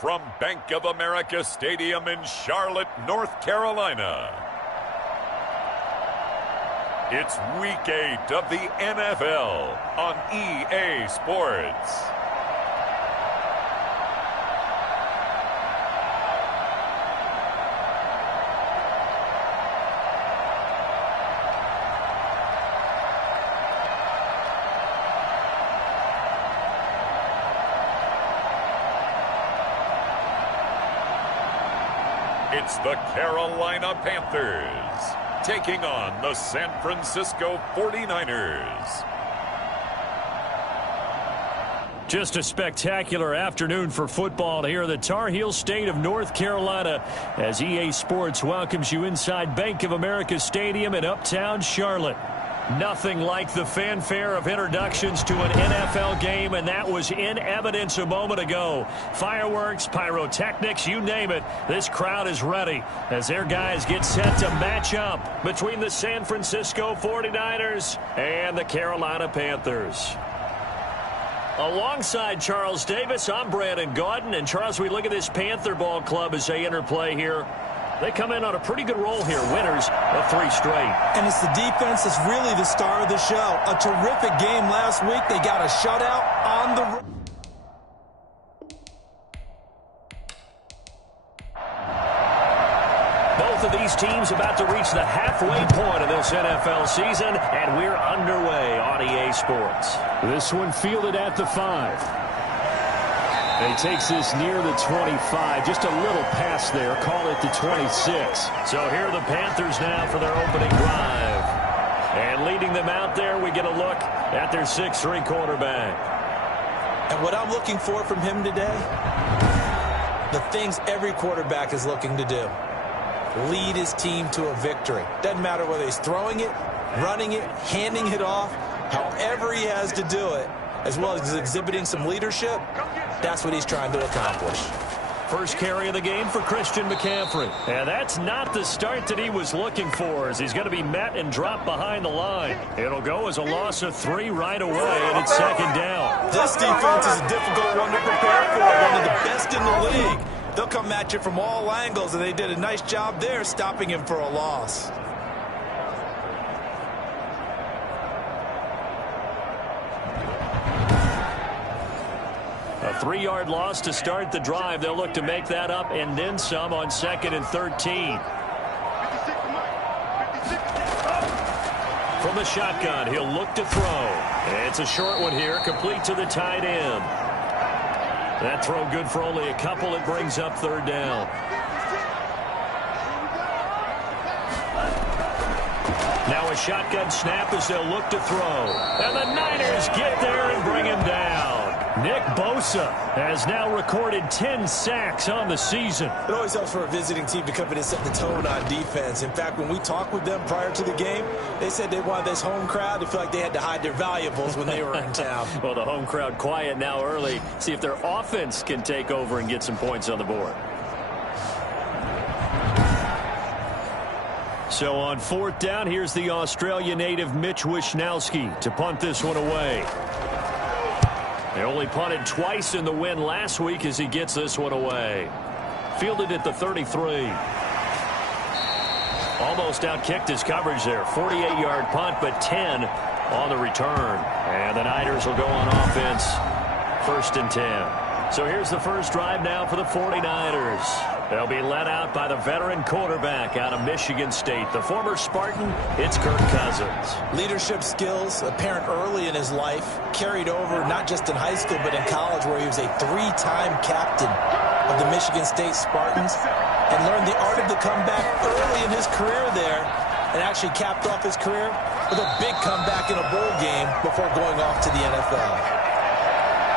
from Bank of America Stadium in Charlotte, North Carolina. It's Week 8 of the NFL on EA Sports. It's the Carolina Panthers taking on the San Francisco 49ers. Just a spectacular afternoon for football here in the Tar Heel state of North Carolina as EA Sports welcomes you inside Bank of America Stadium in uptown Charlotte. Nothing like the fanfare of introductions to an NFL game, and that was in evidence a moment ago. Fireworks, pyrotechnics, you name it. This crowd is ready as their guys get set to match up between the San Francisco 49ers and the Carolina Panthers. Alongside Charles Davis, I'm Brandon Gaudin. And Charles, we look at this Panther ball club as they enter play here. They come in on a pretty good roll here, winners of 3 straight. And it's the defense that's really the star of the show. A terrific game last week. They got a shutout on the road. Both of these teams about to reach the halfway point of this NFL season, and we're underway on EA Sports. This one fielded at the 5. And he takes this near the 25. Just a little pass there. Call it the 26. So here are the Panthers now for their opening drive. And leading them out there, we get a look at their 6'3" quarterback. And what I'm looking for from him today, the things every quarterback is looking to do. Lead his team to a victory. Doesn't matter whether he's throwing it, running it, handing it off, however he has to do it, as well as exhibiting some leadership. That's what he's trying to accomplish. First carry of the game for Christian McCaffrey. And that's not the start that he was looking for, as he's going to be met and dropped behind the line. It'll go as a loss of 3 right away, and it's second down. This defense is a difficult one to prepare for, one of the best in the league. They'll come at you from all angles, and they did a nice job there stopping him for a loss. A 3-yard loss to start the drive. They'll look to make that up and then some on 2nd and 13. From the shotgun, he'll look to throw. It's a short one here, complete to the tight end. That throw good for only a couple. It brings up 3rd down. Now a shotgun snap as they'll look to throw. And the Niners get there and bring him down. Nick Bosa has now recorded 10 sacks on the season. It always helps for a visiting team to come in and set the tone on defense. In fact, when we talked with them prior to the game, they said they wanted this home crowd to feel like they had to hide their valuables when they were in town. Well, the home crowd quiet now early. See if their offense can take over and get some points on the board. So on 4th down, here's the Australia native Mitch Wishnowsky to punt this one away. They only punted twice in the win last week as he gets this one away. Fielded at the 33. Almost outkicked his coverage there. 48-yard punt, but 10 on the return. And the Niners will go on offense. 1st and 10. So here's the first drive now for the 49ers. They'll be led out by the veteran quarterback out of Michigan State. The former Spartan, it's Kirk Cousins. Leadership skills apparent early in his life, carried over not just in high school but in college, where he was a 3-time captain of the Michigan State Spartans and learned the art of the comeback early in his career there, and actually capped off his career with a big comeback in a bowl game before going off to the NFL.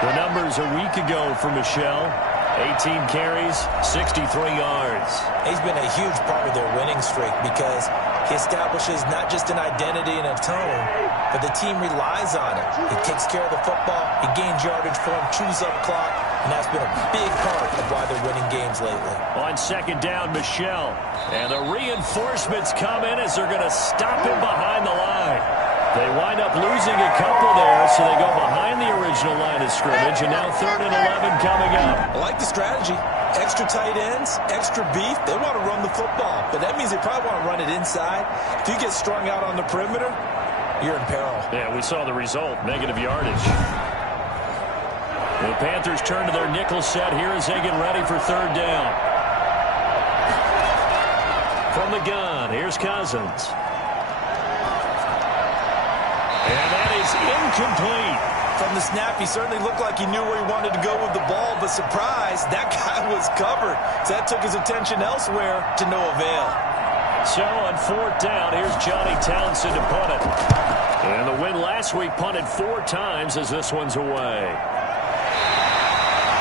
The numbers a week ago for Michelle. 18 carries, 63 yards. He's been a huge part of their winning streak because he establishes not just an identity and a tone, but the team relies on it. He takes care of the football, he gains yardage for him, chews up clock, and that's been a big part of why they're winning games lately. On 2nd down, Michelle. And the reinforcements come in as they're going to stop him behind the line. They wind up losing a couple there, so they go behind the original line of scrimmage, and now 3rd and 11 coming up. I like the strategy. Extra tight ends, extra beef. They want to run the football, but that means they probably want to run it inside. If you get strung out on the perimeter, you're in peril. Yeah, we saw the result, negative yardage. The Panthers turn to their nickel set here as they get ready for 3rd down. From the gun, here's Cousins. And that is incomplete. From the snap, he certainly looked like he knew where he wanted to go with the ball, but surprise, that guy was covered. So that took his attention elsewhere to no avail. So on 4th down, here's Johnny Townsend to punt it. And the win last week punted 4 times as this one's away.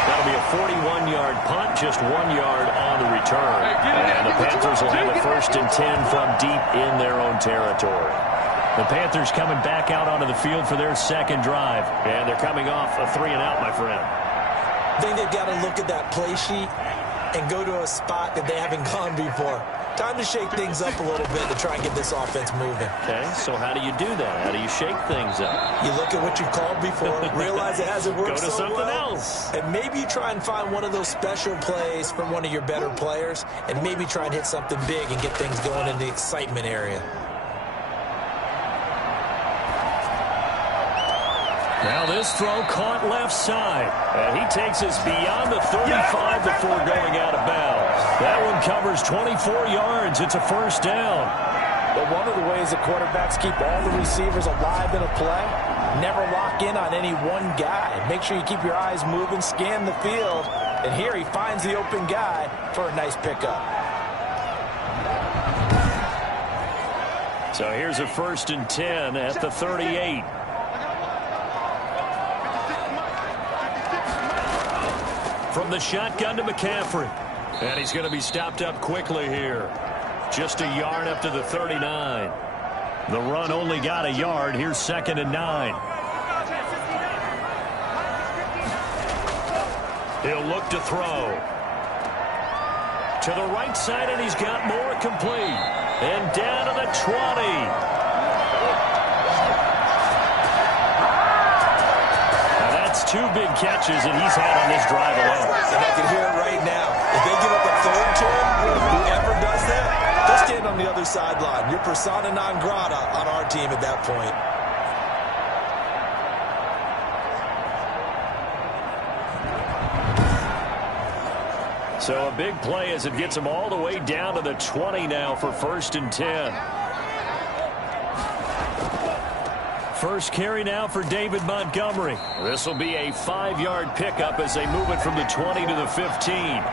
That'll be a 41-yard punt, just 1 yard on the return. And the Panthers will have a 1st and 10 from deep in their own territory. The Panthers coming back out onto the field for their 2nd drive. And they're coming off a 3-and-out, my friend. I think they've got to look at that play sheet and go to a spot that they haven't gone before. Time to shake things up a little bit to try and get this offense moving. Okay, so how do you do that? How do you shake things up? You look at what you've called before, realize it hasn't worked so well. Go to something else. And maybe you try and find one of those special plays from one of your better players, and maybe try and hit something big and get things going in the excitement area. Now this throw caught left side. And he takes us beyond the 35 before going out of bounds. That one covers 24 yards. It's a 1st down. But one of the ways that quarterbacks keep all the receivers alive in a play, never lock in on any one guy. Make sure you keep your eyes moving, scan the field. And here he finds the open guy for a nice pickup. So here's a 1st and 10 at the 38. From the shotgun to McCaffrey. And he's going to be stopped up quickly here. Just a yard up to the 39. The run only got a yard. Here's 2nd and 9. He'll look to throw. To the right side, and he's got more, complete. And down to the 20. That's 2 big catches that he's had on this drive alone. And I can hear it right now. If they give up a 3rd to him, whoever does that, they'll stand on the other sideline. You're persona non grata on our team at that point. So a big play as it gets him all the way down to the 20 now for 1st and 10. First carry now for David Montgomery. This will be a 5-yard pickup as they move it from the 20 to the 15.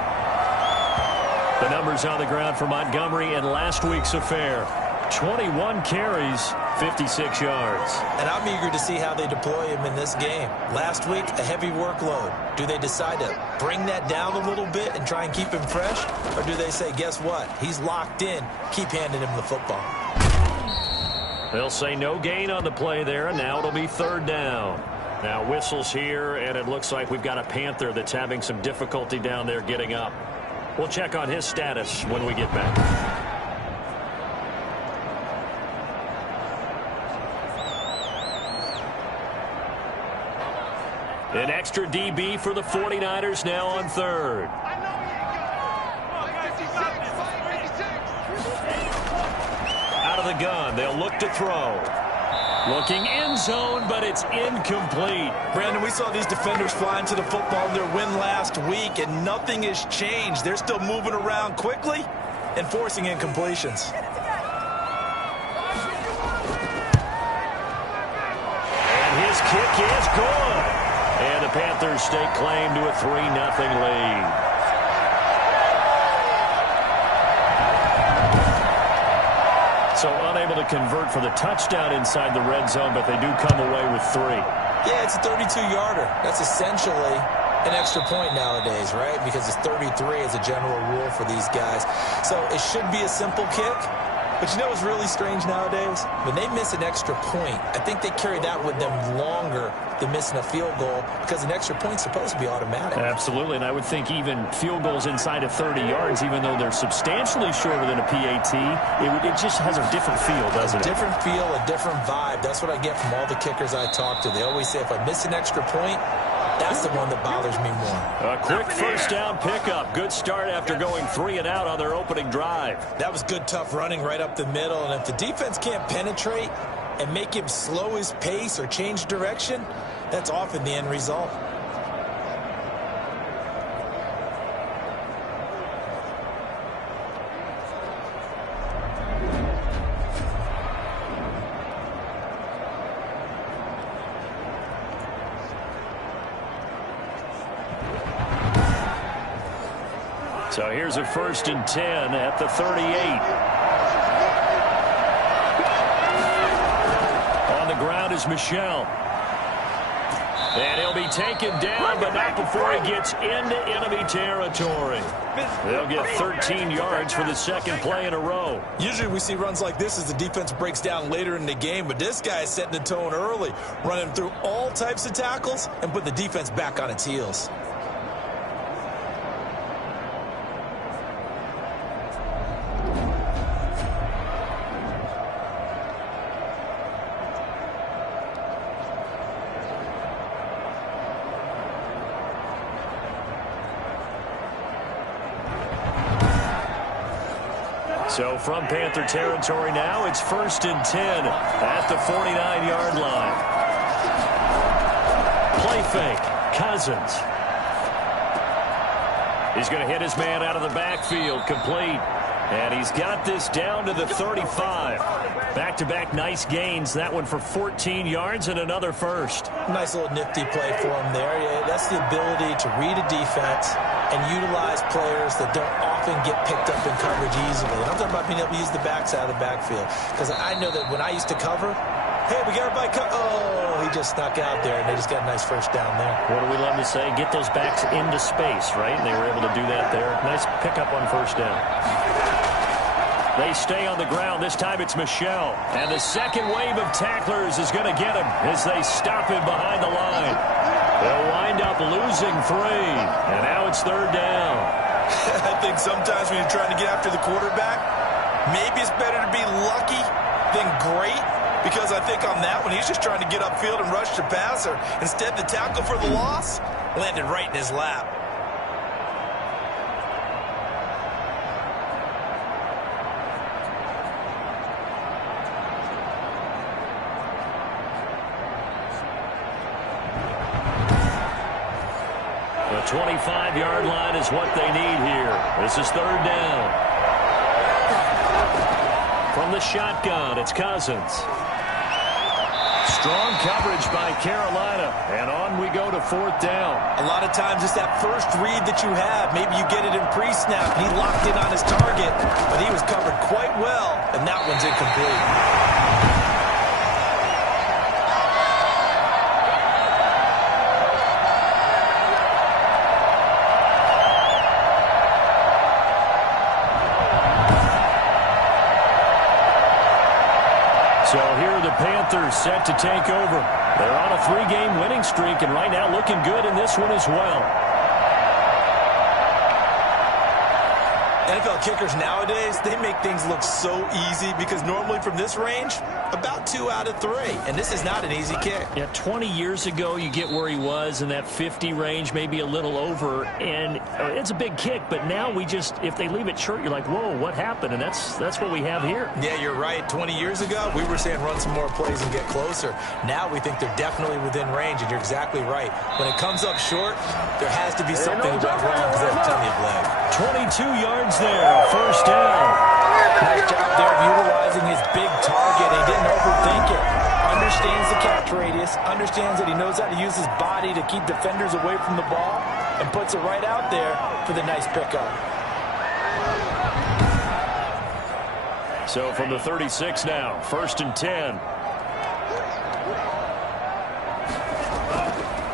The numbers on the ground for Montgomery in last week's affair. 21 carries, 56 yards. And I'm eager to see how they deploy him in this game. Last week, a heavy workload. Do they decide to bring that down a little bit and try and keep him fresh? Or do they say, guess what? He's locked in. Keep handing him the football. They'll say no gain on the play there, and now it'll be 3rd down. Now whistles here, and it looks like we've got a Panther that's having some difficulty down there getting up. We'll check on his status when we get back. An extra DB for the 49ers now on 3rd. Out of the gun, they'll look to throw. Looking end zone, but it's incomplete. Brandon, we saw these defenders flying to the football in their win last week, and nothing has changed. They're still moving around quickly and forcing incompletions. And his kick is good. And the Panthers stake claim to a 3-0 lead. So unable to convert for the touchdown inside the red zone, but they do come away with 3. Yeah, it's a 32-yarder. That's essentially an extra point nowadays, right? Because it's 33 as a general rule for these guys. So it should be a simple kick, But you know what's really strange nowadays? When they miss an extra point, I think they carry that with them longer than missing a field goal because an extra point's supposed to be automatic. Absolutely, and I would think even field goals inside of 30 yards, even though they're substantially shorter than a PAT, it just has a different feel, doesn't it? A different feel, a different vibe. That's what I get from all the kickers I talk to. They always say if I miss an extra point, that's the one that bothers me more. A quick first down pickup. Good start after going 3 and out on their opening drive. That was good, tough running right up the middle. And if the defense can't penetrate and make him slow his pace or change direction, that's often the end result. So here's a 1st and 10 at the 38. On the ground is Michel. And he'll be taken down, but not before he gets into enemy territory. They'll get 13 yards for the second play in a row. Usually we see runs like this as the defense breaks down later in the game, but this guy is setting the tone early, running through all types of tackles and put the defense back on its heels. So from Panther territory now, it's 1st and 10 at the 49-yard line. Play fake, Cousins. He's going to hit his man out of the backfield, complete. And he's got this down to the 35. Back-to-back nice gains. That one for 14 yards and another first. Nice little nifty play for him there. Yeah, that's the ability to read a defense and utilize players that don't often get picked up in coverage easily. And I'm talking about being able to use the backside of the backfield. Because I know that when I used to cover, hey, we got everybody oh, he just snuck out there, and they just got a nice first down there. What do we love to say? Get those backs into space, right? And they were able to do that there. Nice pickup on first down. They stay on the ground. This time it's Michel. And the second wave of tacklers is going to get him as they stop him behind the line. They'll wind up losing 3. And now it's 3rd down. I think sometimes when you're trying to get after the quarterback, maybe it's better to be lucky than great. Because I think on that one, he's just trying to get upfield and rush the passer. Instead, the tackle for the loss landed right in his lap. The 25-yard line is what they need here. This is 3rd down. From the shotgun, it's Cousins. Strong coverage by Carolina. And on we go to 4th down. A lot of times it's that first read that you have. Maybe you get it in pre-snap. He locked in on his target, but he was covered quite well, and that one's incomplete. So here are the Panthers set to take over. They're on a 3-game winning streak, and right now looking good in this one as well. NFL kickers nowadays, they make things look so easy because normally from this range, about 2 out of 3. And this is not an easy kick. Yeah, 20 years ago, you get where he was in that 50 range, maybe a little over. And it's a big kick, but now we just, if they leave it short, you're like, whoa, what happened? And that's what we have here. Yeah, you're right. 20 years ago, we were saying run some more plays and get closer. Now we think they're definitely within range, and you're exactly right. When it comes up short, there has to be something that went wrong because they have plenty of leg. 22 yards there, 1st down. Nice job there of utilizing his big target. He didn't overthink it. Understands the catch radius, understands that he knows how to use his body to keep defenders away from the ball, and puts it right out there for the nice pickup. So from the 36 now, 1st and 10.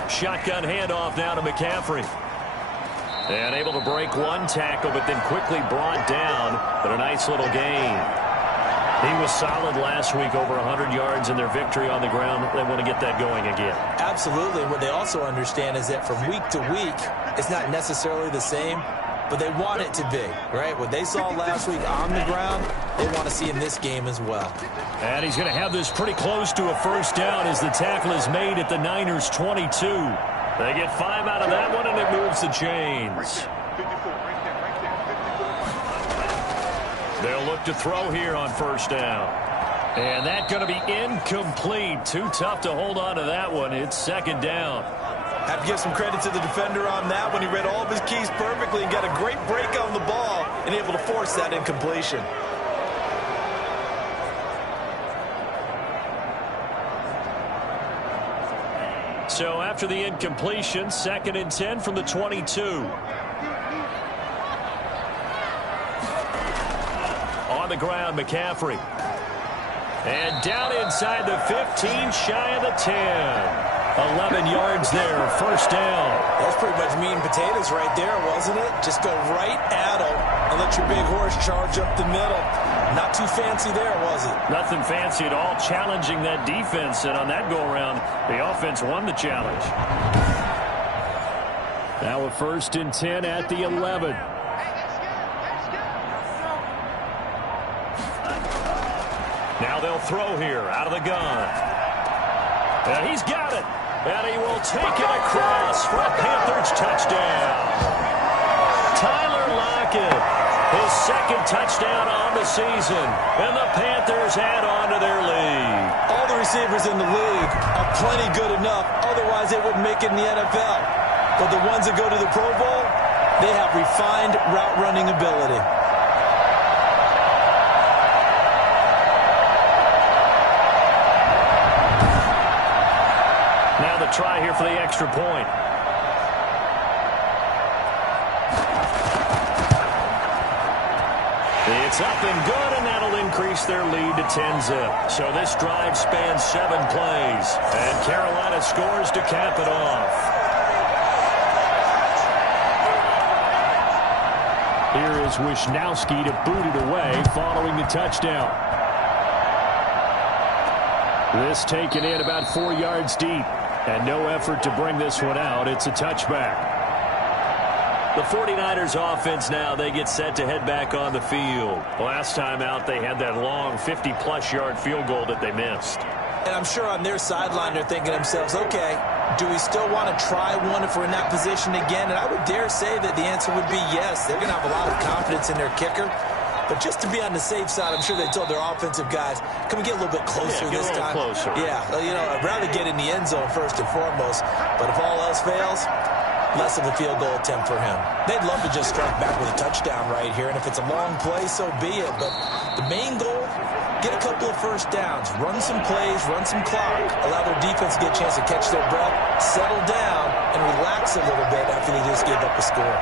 Shotgun handoff now to McCaffrey. And able to break one tackle, but then quickly brought down. But a nice little gain. He was solid last week, over 100 yards in their victory on the ground. They want to get that going again. Absolutely. What they also understand is that from week to week, it's not necessarily the same, but they want it to be, right? What they saw last week on the ground, they want to see in this game as well. And he's going to have this pretty close to a first down as the tackle is made at the Niners' 22. They get 5 out of that one, and it moves the chains. They'll look to throw here on first down. And that's going to be incomplete. Too tough to hold on to that one. It's second down. Have to give some credit to the defender on that one. He read all of his keys perfectly and got a great break on the ball and able to force that incompletion. So after the incompletion, 2nd and 10 from the 22. On the ground, McCaffrey. And down inside the 15, shy of the 10. 11 yards there, first down. That's pretty much meat and potatoes right there, wasn't it? Just go right at them and let your big horse charge up the middle. Not too fancy there, was it? Nothing fancy at all, challenging that defense. And on that go-around, the offense won the challenge. Now a 1st and 10 at the 11. Now they'll throw here out of the gun. And he's got it. And he will take it across for a Panthers touchdown. Tyler Lockett, his 2nd touchdown on the season. And the Panthers add on to their lead. All the receivers in the league are plenty good enough. Otherwise, they wouldn't make it in the NFL. But the ones that go to the Pro Bowl, they have refined route running ability. Now the try here for the extra point. It's up and good, and that'll increase their lead to 10-zip. So this drive spans 7 plays, and Carolina scores to cap it off. Here is Wisnowski to boot it away following the touchdown. This taken in about 4 yards deep. And no effort to bring this one out. It's a touchback. The 49ers offense now, they get set to head back on the field. Last time out, they had that long 50-plus yard field goal that they missed. And I'm sure on their sideline, they're thinking to themselves, okay, do we still want to try one if we're in that position again? And I would dare say that the answer would be yes. They're going to have a lot of confidence in their kicker. But just to be on the safe side, I'm sure they told their offensive guys, can we get a little bit closer this time? Closer. Yeah, you know, I'd rather get in the end zone first and foremost. But if all else fails, less of a field goal attempt for him. They'd love to just strike back with a touchdown right here. And if it's a long play, so be it. But the main goal, get a couple of first downs, run some plays, run some clock, allow their defense to get a chance to catch their breath, settle down, and relax a little bit after they just gave up a score.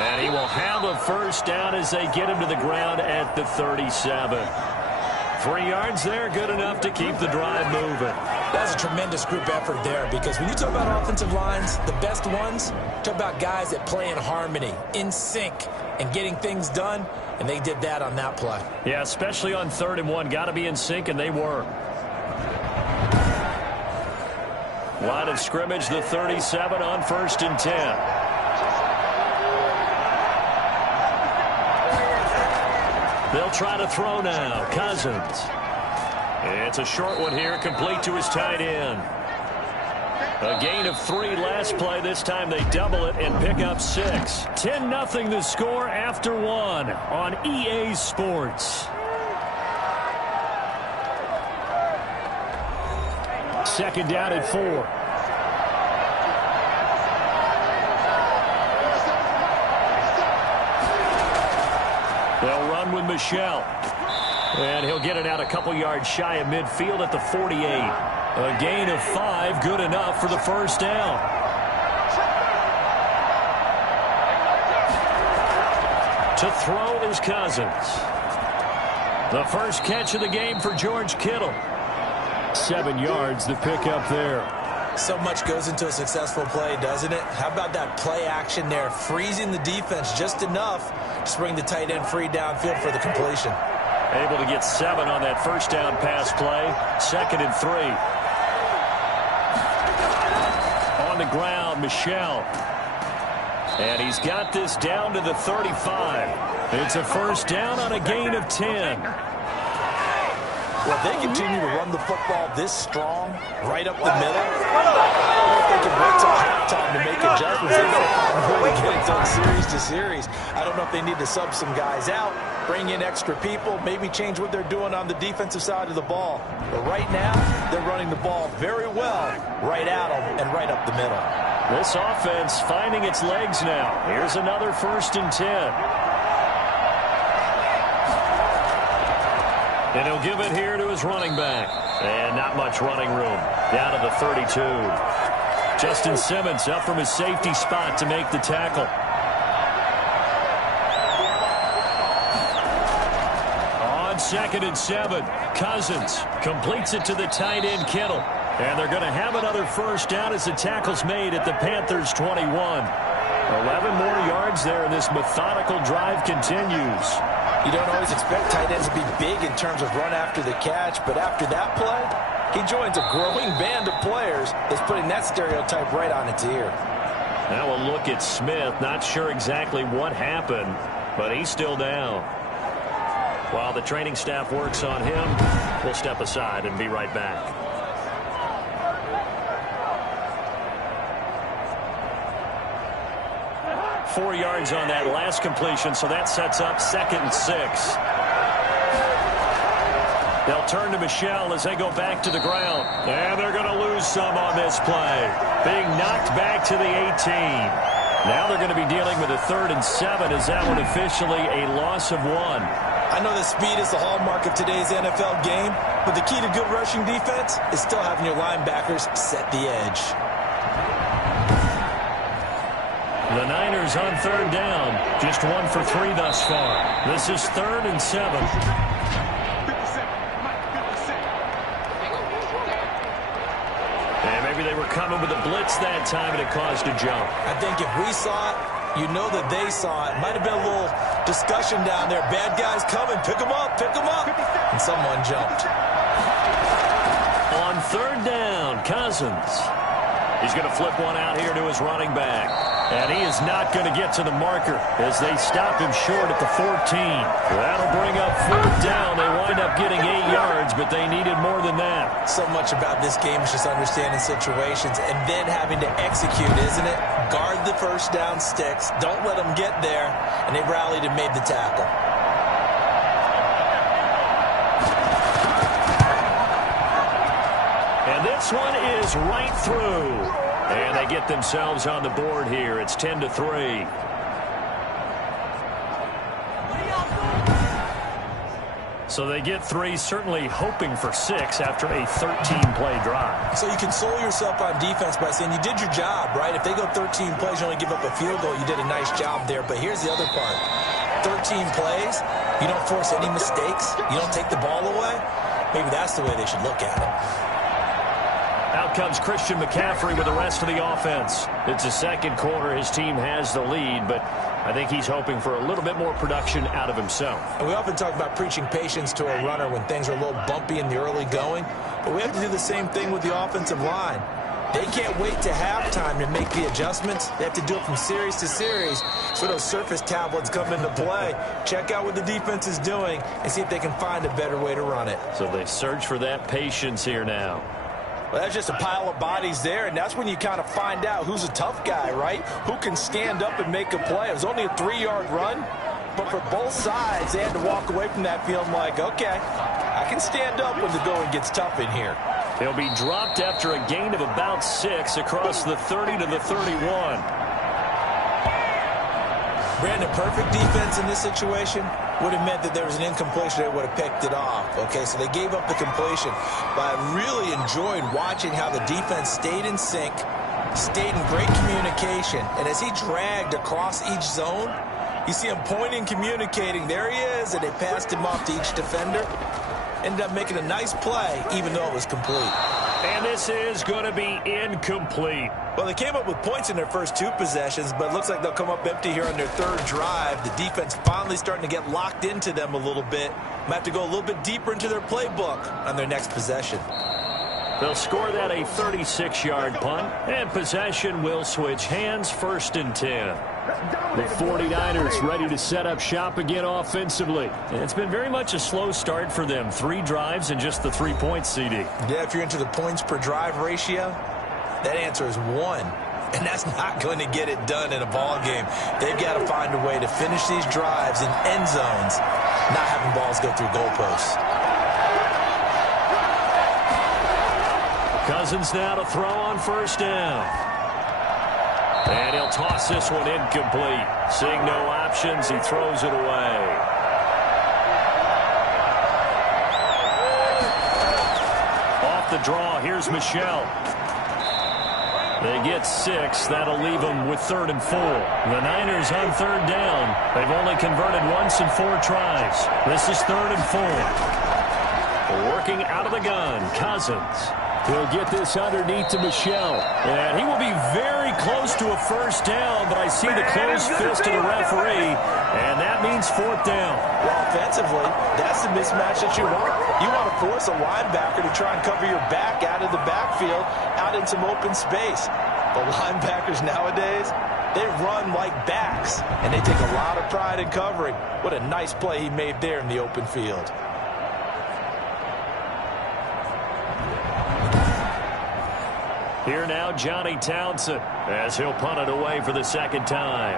And he will have a first down as they get him to the ground at the 37. 3 yards there, good enough to keep the drive moving. That's a tremendous group effort there, because when you talk about offensive lines, the best ones, talk about guys that play in harmony, in sync, and getting things done, and they did that on that play. Yeah, especially on 3rd and 1. Got to be in sync, and they were. Line of scrimmage, the 37 on 1st and 10. They'll try to throw now. Cousins. It's a short one here, complete to his tight end. A gain of 3 last play. This time they double it and pick up 6. 10-0 the score after 1 on EA Sports. Second down at 4. They'll run with Michelle. And he'll get it out a couple yards shy of midfield at the 48. A gain of 5, good enough for the first down. To throw is Cousins. The first catch of the game for George Kittle. 7 yards, the pickup there. So much goes into a successful play, doesn't it? How about that play action there, freezing the defense just enough to bring the tight end free downfield for the completion. Able to get 7 on that first down pass play. 2nd and 3. On the ground, Michel. And he's got this down to the 35. It's a first down on a gain of 10. Well, if they continue to run the football this strong, right up the middle, I don't know if they can wait till halftime to make adjustments. They've got to find a way to get it done series to series. I don't know if they need to sub some guys out, bring in extra people, maybe change what they're doing on the defensive side of the ball. But right now, they're running the ball very well, right at them and right up the middle. This offense finding its legs now. Here's another 1st and 10. And he'll give it here to his running back. And not much running room. Down to the 32. Justin Simmons up from his safety spot to make the tackle. On 2nd and 7, Cousins completes it to the tight end Kittle. And they're going to have another first down as the tackle's made at the Panthers' 21. 11 more yards there, and this methodical drive continues. You don't always expect tight ends to be big in terms of run after the catch, but after that play, he joins a growing band of players that's putting that stereotype right on its ear. Now we'll look at Smith. Not sure exactly what happened, but he's still down. While the training staff works on him, we'll step aside and be right back. Four yards on that last completion, so that sets up 2nd and 6. They'll turn to Michel as they go back to the ground. And they're going to lose some on this play. Being knocked back to the 18. Now they're going to be dealing with a 3rd and 7 as that one officially a loss of 1. I know that speed is the hallmark of today's NFL game, but the key to good rushing defense is still having your linebackers set the edge. The Niners on 3rd down. Just 1 for 3 thus far. This is 3rd and 7. And maybe they were coming with a blitz that time and it caused a jump. I think if we saw it, you know that they saw it. Might have been a little discussion down there. Bad guys coming. Pick them up. Pick them up. And someone jumped. On 3rd down, Cousins. He's going to flip one out here to his running back. And he is not going to get to the marker as they stop him short at the 14. That'll bring up 4th down. They wind up getting 8 yards, but they needed more than that. So much about this game is just understanding situations and then having to execute, isn't it? Guard the first down sticks. Don't let them get there. And they rallied and made the tackle. And this one is right through. And they get themselves on the board here. It's 10-3. So they get 3, certainly hoping for 6 after a 13-play drive. So you console yourself on defense by saying you did your job, right? If they go 13 plays, you only give up a field goal, you did a nice job there. But here's the other part. 13 plays, you don't force any mistakes, you don't take the ball away. Maybe that's the way they should look at it. Out comes Christian McCaffrey with the rest of the offense. It's the 2nd quarter. His team has the lead, but I think he's hoping for a little bit more production out of himself. And we often talk about preaching patience to a runner when things are a little bumpy in the early going, but we have to do the same thing with the offensive line. They can't wait to halftime to make the adjustments. They have to do it from series to series so those surface tablets come into play. Check out what the defense is doing and see if they can find a better way to run it. So they search for that patience here now. Well, that's just a pile of bodies there, and that's when you kind of find out who's a tough guy, right? Who can stand up and make a play. It was only a 3-yard run, but for both sides, they had to walk away from that feeling like, okay, I can stand up when the going gets tough in here. He'll be dropped after a gain of about 6 across the 30 to the 31. Brandon, perfect defense in this situation would have meant that there was an incompletion. They would have picked it off. Okay, so they gave up the completion. But I really enjoyed watching how the defense stayed in sync, stayed in great communication. And as he dragged across each zone, you see him pointing, communicating. There he is, and they passed him off to each defender. Ended up making a nice play, even though it was complete. And this is going to be incomplete. Well, they came up with points in their first 2 possessions, but it looks like they'll come up empty here on their 3rd drive. The defense finally starting to get locked into them a little bit. Might have to go a little bit deeper into their playbook on their next possession. They'll score that a 36-yard punt, and possession will switch hands, 1st and 10. The 49ers ready to set up shop again offensively. It's been very much a slow start for them. 3 drives and just the 3 points, CD. Yeah, if you're into the points per drive ratio, that answer is 1. And that's not going to get it done in a ball game. They've got to find a way to finish these drives in end zones, not having balls go through goalposts. Cousins now to throw on 1st down. And he'll toss this one incomplete. Seeing no options, he throws it away. Off the draw, here's Michel. They get 6. That'll leave them with 3rd and 4. The Niners on 3rd down. They've only converted once in 4 tries. This is 3rd and 4. Working out of the gun, Cousins. He'll get this underneath to Michel. And he will be very close to a 1st down, but I see the closed fist of the referee, and that means 4th down. Well, offensively, that's the mismatch that you want. You want to force a linebacker to try and cover your back out of the backfield, out in some open space. But linebackers nowadays, they run like backs, and they take a lot of pride in covering. What a nice play he made there in the open field. Here now, Johnny Townsend, as he'll punt it away for the 2nd time.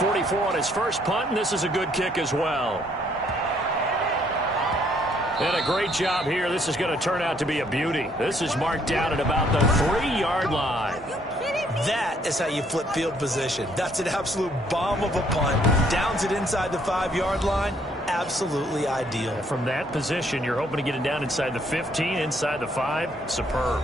44 on his first punt, and this is a good kick as well. And a great job here. This is going to turn out to be a beauty. This is marked down at about the 3-yard line. That is how you flip field position. That's an absolute bomb of a punt. Downs it inside the 5-yard line. Absolutely ideal. From that position, you're hoping to get it down inside the 15, inside the 5. Superb.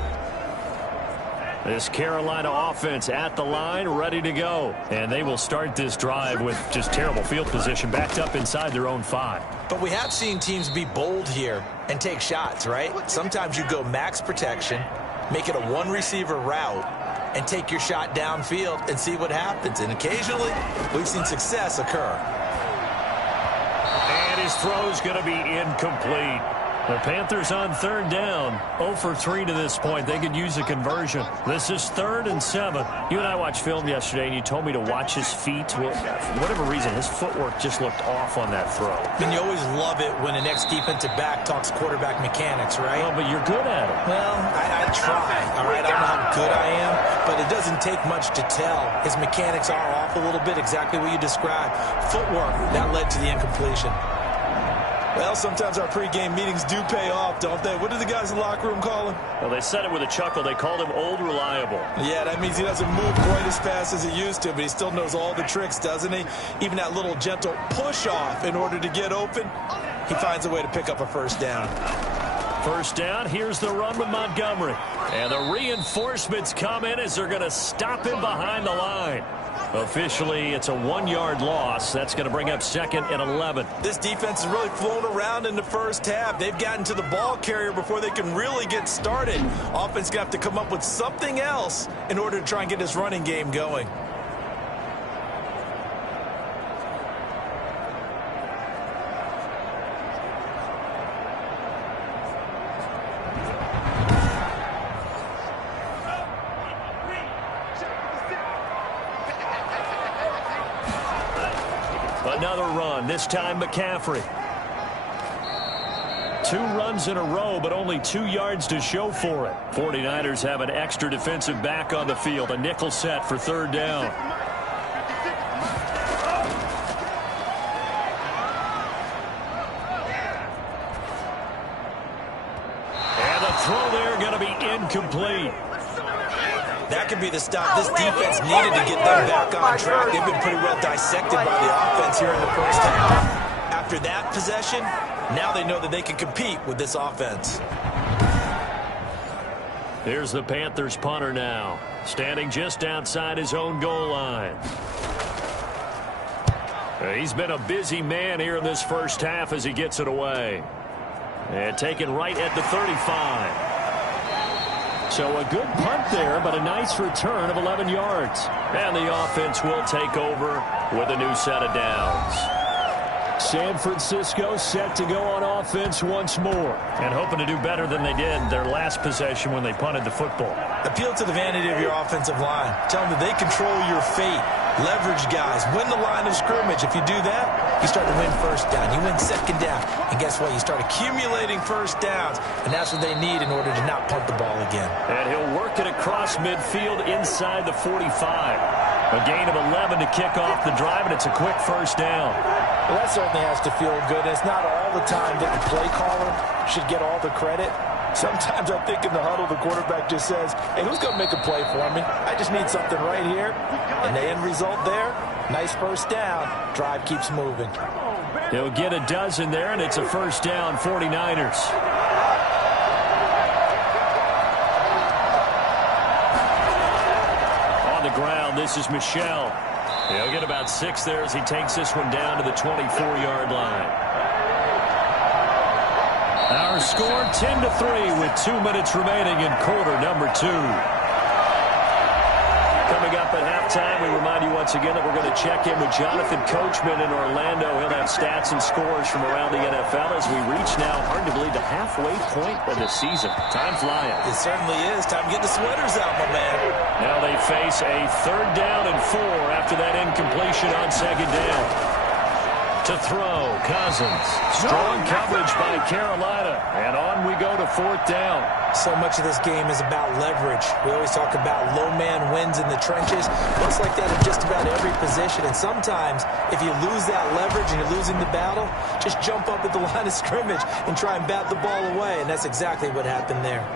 This Carolina offense at the line, ready to go. And they will start this drive with just terrible field position, backed up inside their own 5. But we have seen teams be bold here and take shots, right? Sometimes you go max protection, make it a 1-receiver route, and take your shot downfield and see what happens. And occasionally, we've seen success occur. His throw's going to be incomplete. The Panthers on 3rd down. 0 for 3 to this point. They could use a conversion. This is 3rd and 7. You and I watched film yesterday, and you told me to watch his feet. Well, for whatever reason, his footwork just looked off on that throw. And you always love it when an ex-defensive back talks quarterback mechanics, right? Well, but you're good at it. Well, I try, all right? I don't know how good I am, but it doesn't take much to tell. His mechanics are off a little bit, exactly what you described. Footwork, that led to the incompletion. Well, sometimes our pregame meetings do pay off, don't they? What do the guys in the locker room call him? Well, they said it with a chuckle. They called him Old Reliable. Yeah, that means he doesn't move quite as fast as he used to, but he still knows all the tricks, doesn't he? Even that little gentle push-off in order to get open, he finds a way to pick up a 1st down. 1st down, here's the run with Montgomery. And the reinforcements come in as they're going to stop him behind the line. Officially, it's a 1-yard loss. That's going to bring up 2nd and 11. This defense has really flown around in the first half. They've gotten to the ball carrier before they can really get started. Offense got to come up with something else in order to try and get this running game going. Another run, this time McCaffrey. 2 runs in a row, but only 2 yards to show for it. 49ers have an extra defensive back on the field, a nickel set for 3rd down. And the throw there going to be incomplete. That could be the stop this defense needed to get them back on track. They've been pretty well dissected by the offense here in the first half. After that possession, now they know that they can compete with this offense. Here's the Panthers punter now, standing just outside his own goal line. He's been a busy man here in this first half as he gets it away. And taken right at the 35. So a good punt there, but a nice return of 11 yards. And the offense will take over with a new set of downs. San Francisco set to go on offense once more. And hoping to do better than they did their last possession when they punted the football. Appeal to the vanity of your offensive line. Tell them that they control your fate. Leverage guys. Win the line of scrimmage. If you do that, you start to win first down. You win second down. And guess what? You start accumulating first downs. And that's what they need in order to not punt the ball again. And he'll work it across midfield inside the 45. A gain of 11 to kick off the drive, and it's a quick first down. Well, that certainly has to feel good. It's not all the time that the play caller should get all the credit. Sometimes I think in the huddle, the quarterback just says, hey, who's going to make a play for me? I just need something right here. And the end result there, nice first down. Drive keeps moving. He'll get a dozen there, and it's a first down, 49ers. On the ground, this is Michel. He'll get about 6 there as he takes this one down to the 24-yard line. Our score 10-3 with 2 minutes remaining in quarter number 2. Coming up at halftime, we remind you once again that we're going to check in with Jonathan Coachman in Orlando. He'll have stats and scores from around the NFL as we reach now, hard to believe, the halfway point of the season. Time flying. It certainly is. Time to get the sweaters out, my man. Now they face a 3rd down and 4 after that incompletion on 2nd down. To throw, Cousins. Strong coverage by Carolina. And on we go to 4th down. So much of this game is about leverage. We always talk about low man wins in the trenches. Looks like that in just about every position. And sometimes, if you lose that leverage and you're losing the battle, just jump up at the line of scrimmage and try and bat the ball away. And that's exactly what happened there.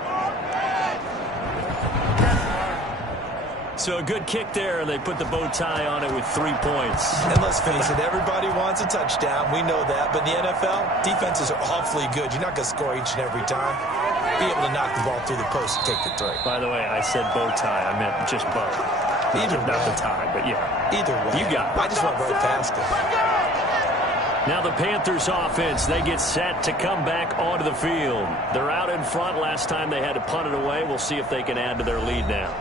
So a good kick there. They put the bow tie on it with 3 points. And let's face it, everybody wants a touchdown. We know that. But in the NFL, defenses are awfully good. You're not going to score each and every time. Be able to knock the ball through the post and take the 3. By the way, I said bow tie. I meant just bow. Either way. Not the tie, but yeah. Either way. You got it. I just went right past it. Now the Panthers offense, they get set to come back onto the field. They're out in front. Last time they had to punt it away. We'll see if they can add to their lead now.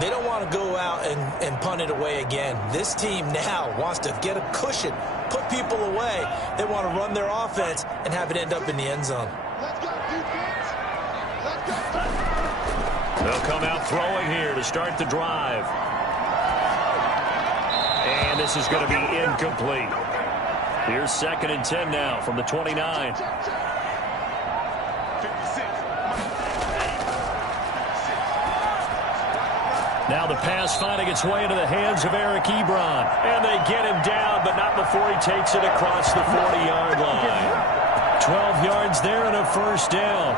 They don't want to go out and punt it away again. This team now wants to get a cushion, put people away. They want to run their offense and have it end up in the end zone. They'll come out throwing here to start the drive. And this is going to be incomplete. Here's 2nd and 10 now from the 29. Now the pass finding its way into the hands of Eric Ebron. And they get him down, but not before he takes it across the 40-yard line. 12 yards there and a first down.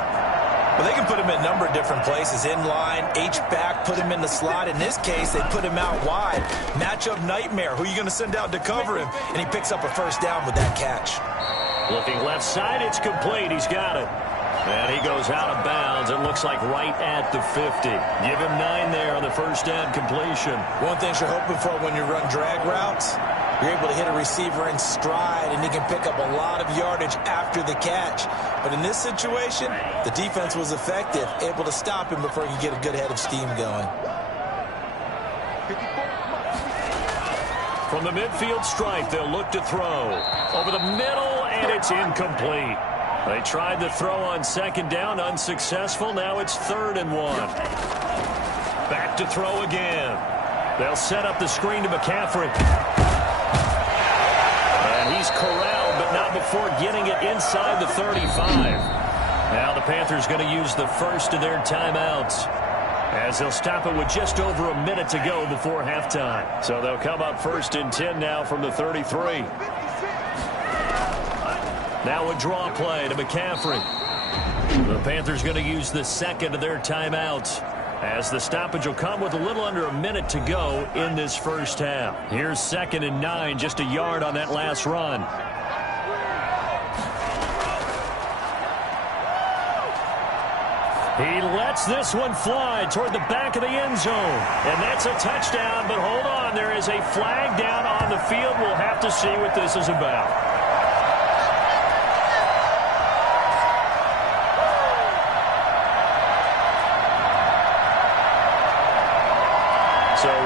Well, they can put him in a number of different places. In line, H-back, put him in the slot. In this case, they put him out wide. Matchup nightmare. Who are you going to send out to cover him? And he picks up a first down with that catch. Looking left side, it's complete. He's got it. And he goes out of bounds. It looks like right at the 50. Give him 9 there on the first down completion. One thing you're hoping for when you run drag routes, you're able to hit a receiver in stride, and he can pick up a lot of yardage after the catch. But in this situation, the defense was effective, able to stop him before he could get a good head of steam going. From the midfield stripe, they'll look to throw. Over the middle, and it's incomplete. They tried to throw on 2nd down, unsuccessful. Now it's 3rd and 1. Back to throw again. They'll set up the screen to McCaffrey. And he's corralled, but not before getting it inside the 35. Now the Panthers going to use the first of their timeouts, as they'll stop it with just over a minute to go before halftime. So they'll come up 1st and 10 now from the 33. Now a draw play to McCaffrey. The Panthers going to use the 2nd of their timeouts, as the stoppage will come with a little under a minute to go in this first half. Here's 2nd and 9, just a yard on that last run. He lets this one fly toward the back of the end zone. And that's a touchdown, but hold on. There is a flag down on the field. We'll have to see what this is about.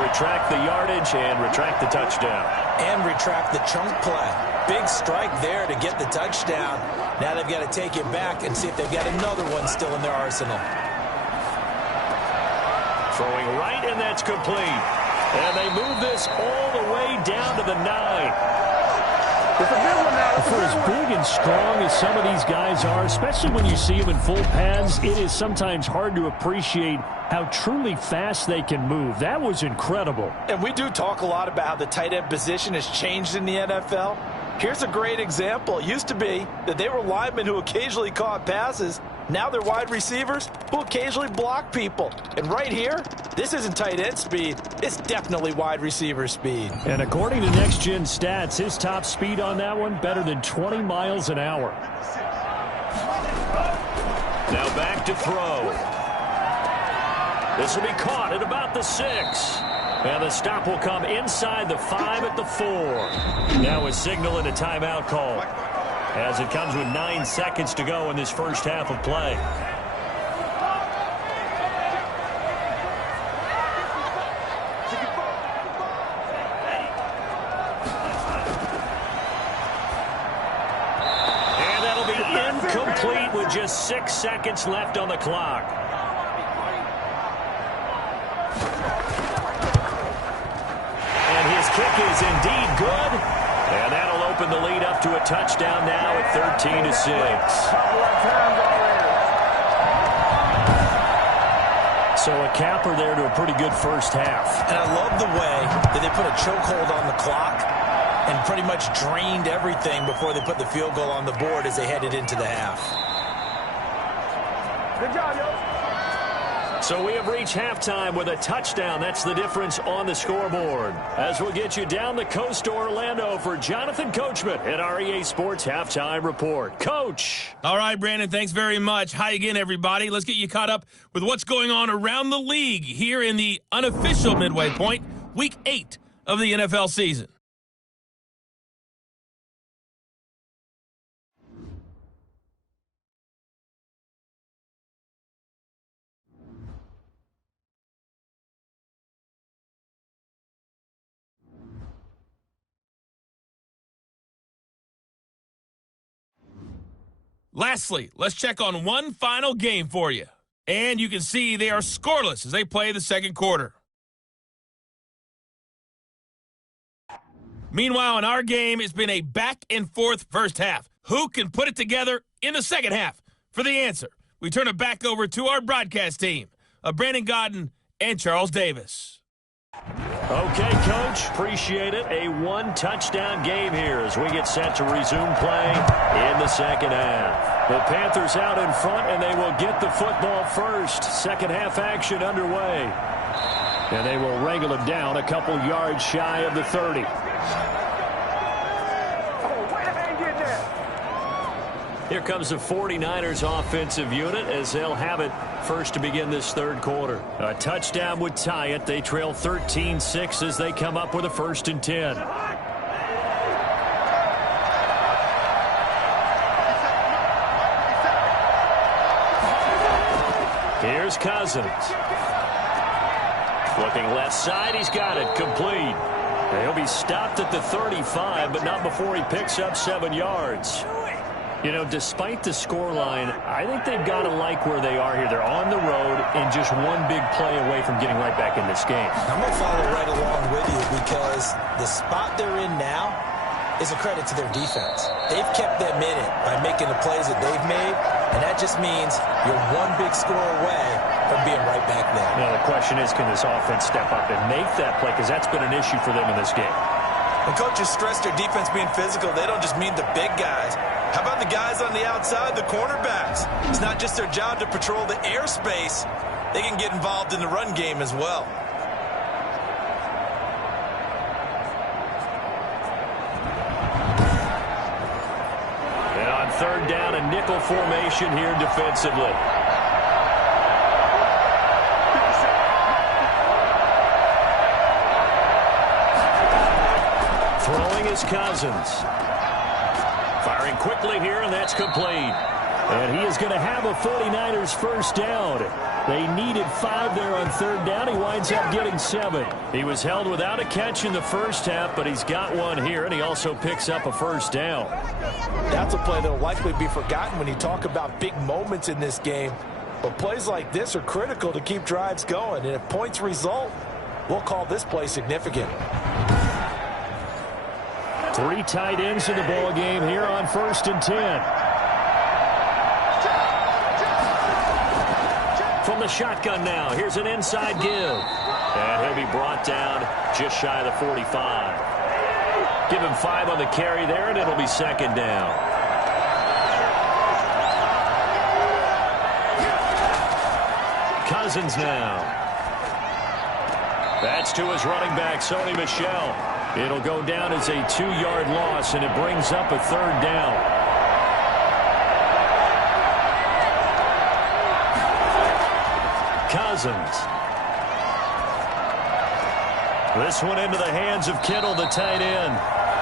retract the yardage and retract the touchdown. And retract the chunk play. Big strike there to get the touchdown. Now they've got to take it back and see if they've got another one still in their arsenal. Throwing right, and that's complete. And they move this all the way down to the 9. It's a big one now. For as big and strong as some of these guys are, especially when you see them in full pads, it is sometimes hard to appreciate how truly fast they can move. That was incredible. And we do talk a lot about how the tight end position has changed in the NFL. Here's a great example. It used to be that they were linemen who occasionally caught passes. Now they're wide receivers who occasionally block people. And right here, this isn't tight end speed. It's definitely wide receiver speed. And according to Next Gen Stats, his top speed on that one, better than 20 miles an hour. Now back to throw. This will be caught at about the 6. And the stop will come inside the 5 at the 4. Now a signal and a timeout call, as it comes with 9 seconds to go in this first half of play. And that'll be incomplete with just 6 seconds left on the clock. Kick is indeed good, and that'll open the lead up to a touchdown now at 13-6. So a capper there to a pretty good first half. And I love the way that they put a chokehold on the clock and pretty much drained everything before they put the field goal on the board as they headed into the half. Good job, yo. So we have reached halftime with a touchdown. That's the difference on the scoreboard. As we'll get you down the coast to Orlando for Jonathan Coachman at our EA Sports Halftime Report. Coach. All right, Brandon, thanks very much. Hi again, everybody. Let's get you caught up with what's going on around the league here in the unofficial midway point, Week 8 of the NFL season. Lastly, let's check on one final game for you. And you can see they are scoreless as they play the second quarter. Meanwhile, in our game, it's been a back-and-forth first half. Who can put it together in the second half? For the answer, we turn it back over to our broadcast team of Brandon Godden and Charles Davis. Okay, Coach, appreciate it. A one-touchdown game here as we get set to resume play in the second half. The Panthers out in front, and they will get the football first. Second half action underway. And they will wrangle him down a couple yards shy of the 30. Here comes the 49ers offensive unit as they'll have it first to begin this third quarter. A touchdown would tie it. They trail 13-6 as they come up with a 1st and 10. Here's Cousins. Looking left side, he's got it, complete. He'll be stopped at the 35, but not before he picks up 7 yards. You know, despite the scoreline, I think they've got to like where they are here. They're on the road and just one big play away from getting right back in this game. I'm going to follow right along with you because the spot they're in now is a credit to their defense. They've kept them in it by making the plays that they've made, and that just means you're one big score away from being right back there. Now, the question is, can this offense step up and make that play? Because that's been an issue for them in this game. When coaches stress their defense being physical, they don't just mean the big guys. How about the guys on the outside, the cornerbacks? It's not just their job to patrol the airspace. They can get involved in the run game as well. And on third down, a nickel formation here defensively. Throwing is Cousins. Firing quickly here, and that's complete. And he is going to have a 49ers first down. They needed 5 there on third down. He winds up getting 7. He was held without a catch in the first half, but he's got one here, and he also picks up a first down. That's a play that will likely be forgotten when you talk about big moments in this game. But plays like this are critical to keep drives going. And if points result, we'll call this play significant. 3 tight ends in the ball game here on 1st and 10. From the shotgun now, here's an inside give. And he'll be brought down just shy of the 45. Give him 5 on the carry there, and it'll be 2nd down. Cousins now. That's to his running back, Sony Michel. It'll go down as a 2-yard loss, and it brings up a 3rd down. Cousins. This one into the hands of Kittle, the tight end.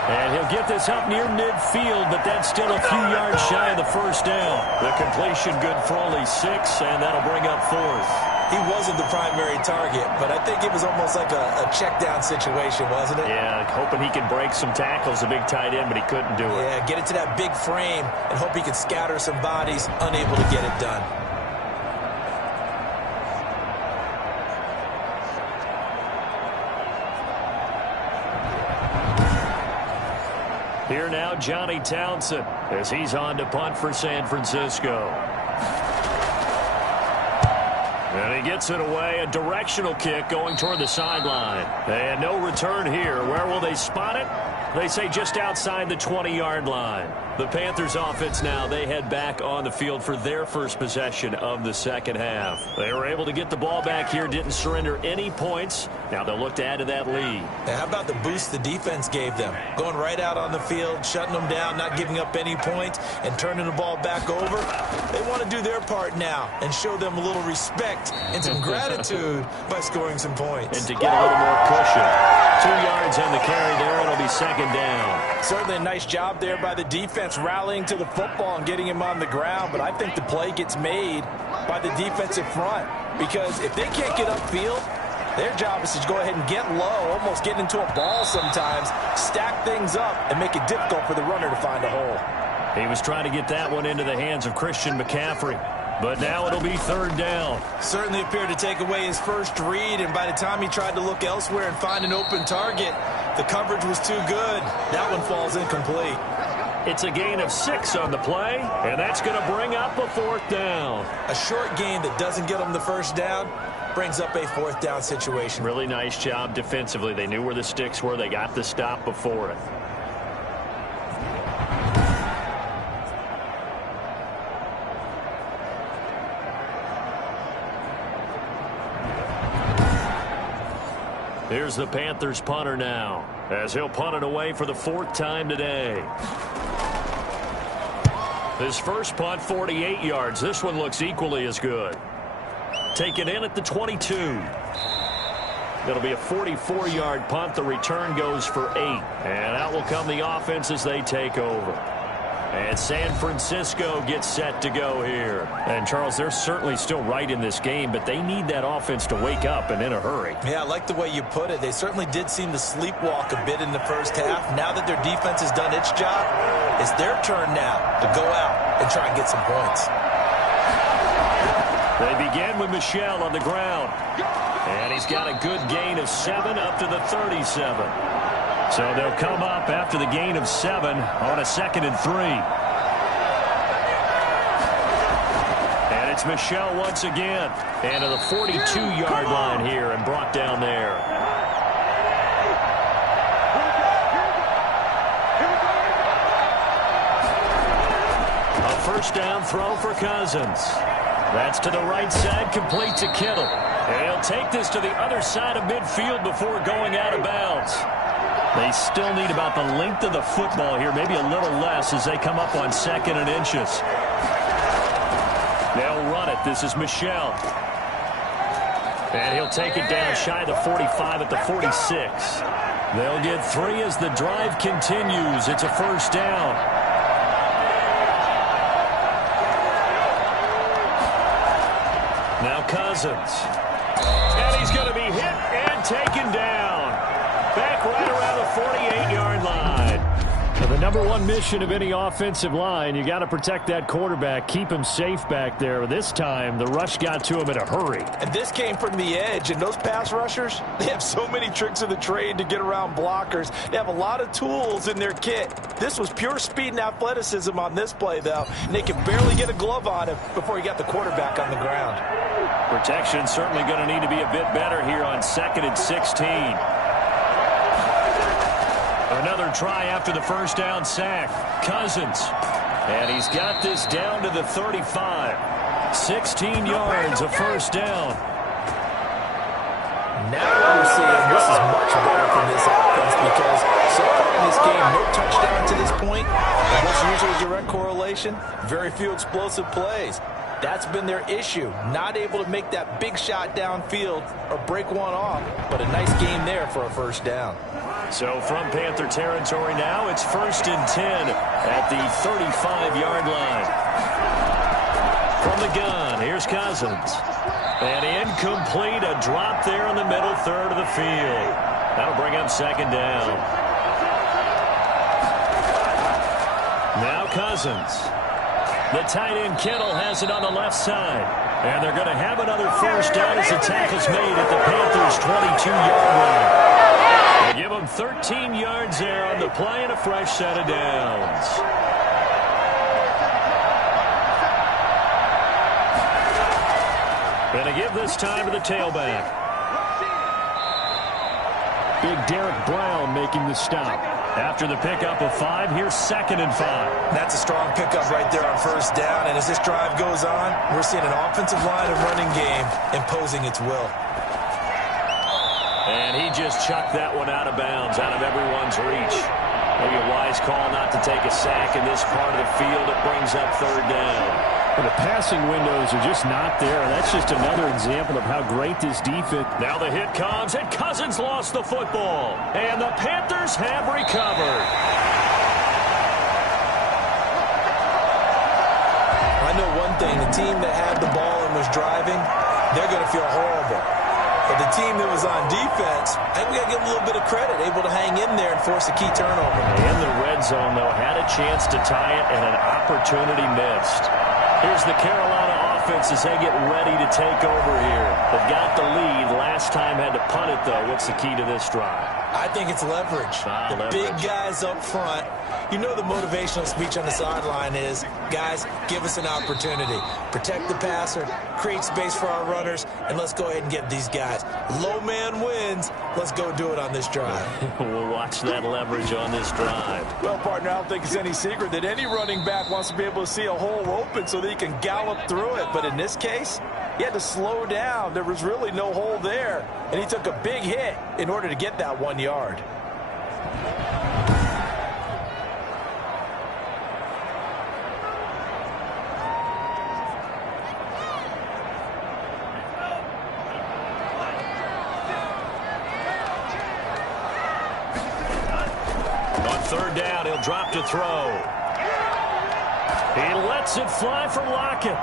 And he'll get this up near midfield, but that's still a few yards shy of the first down. The completion good for only 6, and that'll bring up 4th. He wasn't the primary target, but I think it was almost like a check down situation, wasn't it? Yeah, hoping he can break some tackles, a big tight end, but he couldn't do it. Yeah, get it to that big frame and hope he can scatter some bodies, unable to get it done. Here now, Johnny Townsend, as he's on to punt for San Francisco. And he gets it away, a directional kick going toward the sideline. And no return here. Where will they spot it? They say just outside the 20-yard line. The Panthers offense now, they head back on the field for their first possession of the second half. They were able to get the ball back here, didn't surrender any points. Now they'll look to add to that lead. Now, how about the boost the defense gave them? Going right out on the field, shutting them down, not giving up any points, and turning the ball back over. They want to do their part now and show them a little respect and some gratitude by scoring some points. And to get a little more cushion. 2 yards on the carry there, it'll be 2nd down. Certainly a nice job there by the defense rallying to the football and getting him on the ground, but I think the play gets made by the defensive front because if they can't get upfield, their job is to go ahead and get low, almost get into a ball sometimes, stack things up, and make it difficult for the runner to find a hole. He was trying to get that one into the hands of Christian McCaffrey. But now it'll be 3rd down. Certainly appeared to take away his first read, and by the time he tried to look elsewhere and find an open target, the coverage was too good. That one falls incomplete. It's a gain of 6 on the play, and that's going to bring up a 4th down. A short gain that doesn't get him the first down brings up a 4th down situation. Really nice job defensively. They knew where the sticks were. They got the stop before it. Here's the Panthers punter now, as he'll punt it away for the 4th time today. His first punt, 48 yards. This one looks equally as good. Taken in at the 22. It'll be a 44-yard punt. The return goes for 8. And out will come the offense as they take over. And San Francisco gets set to go here. And, Charles, they're certainly still right in this game, but they need that offense to wake up and in a hurry. Yeah, I like the way you put it. They certainly did seem to sleepwalk a bit in the first half. Now that their defense has done its job, it's their turn now to go out and try and get some points. They begin with Michel on the ground. And he's got a good gain of 7 up to the 37. So they'll come up after the gain of 7 on a 2nd and 3. And it's Michel once again. And to the 42-yard line here and brought down there. A first down throw for Cousins. That's to the right side, complete to Kittle. And he'll take this to the other side of midfield before going out of bounds. They still need about the length of the football here, maybe a little less as they come up on 2nd and inches. They'll run it. This is Michel. And he'll take it down shy of the 45 at the 46. They'll get 3 as the drive continues. It's a first down. Now Cousins. And he's going to be hit and taken down. Back right around the 48-yard line. Now, the number one mission of any offensive line, you got to protect that quarterback, keep him safe back there. This time, the rush got to him in a hurry. And this came from the edge, and those pass rushers, they have so many tricks of the trade to get around blockers. They have a lot of tools in their kit. This was pure speed and athleticism on this play, though, and they could barely get a glove on him before he got the quarterback on the ground. Protection certainly going to need to be a bit better here on 2nd and 16. Another try after the first down sack. Cousins. And he's got this down to the 35. 16 yards, a first down. Now we're seeing this is much better from this offense because so far in this game, no touchdown to this point. And what's usually a direct correlation? Very few explosive plays. That's been their issue. Not able to make that big shot downfield or break one off. But a nice game there for a first down. So from Panther territory now, it's 1st and 10 at the 35-yard line. From the gun, here's Cousins. And incomplete, a drop there in the middle third of the field. That'll bring up 2nd down. Now Cousins. The tight end Kittle has it on the left side. And they're going to have another first down as the tackle's made at the Panthers' 22-yard line. They give them 13 yards there on the play and a fresh set of downs. And to give this time to the tailback. Big Derek Brown making the stop. After the pickup of 5, here's 2nd and 5. That's a strong pickup right there on first down. And as this drive goes on, we're seeing an offensive line and running game imposing its will. And he just chucked that one out of bounds, out of everyone's reach. Maybe a wise call not to take a sack in this part of the field. It brings up 3rd down. Well, the passing windows are just not there. That's just another example of how great this defense. Now the hit comes, and Cousins lost the football. And the Panthers have recovered. I know one thing. The team that had the ball and was driving, they're going to feel horrible. But the team that was on defense, I think we got to give them a little bit of credit, able to hang in there and force a key turnover. In the red zone, though, had a chance to tie it, and an opportunity missed. Here's the Carolina offense as they get ready to take over here. They've got the lead. Last time had to punt it, though. What's the key to this drive? I think it's leverage. The big guys up front. You know the motivational speech on the sideline is, guys, give us an opportunity. Protect the passer, create space for our runners, and let's go ahead and get these guys. Low man wins. Let's go do it on this drive. We'll watch that leverage on this drive. Well, partner, I don't think it's any secret that any running back wants to be able to see a hole open so that he can gallop through it. But in this case, he had to slow down. There was really no hole there. And he took a big hit in order to get that 1 yard. On 3rd down, he'll drop to throw. He lets it fly for Lockett.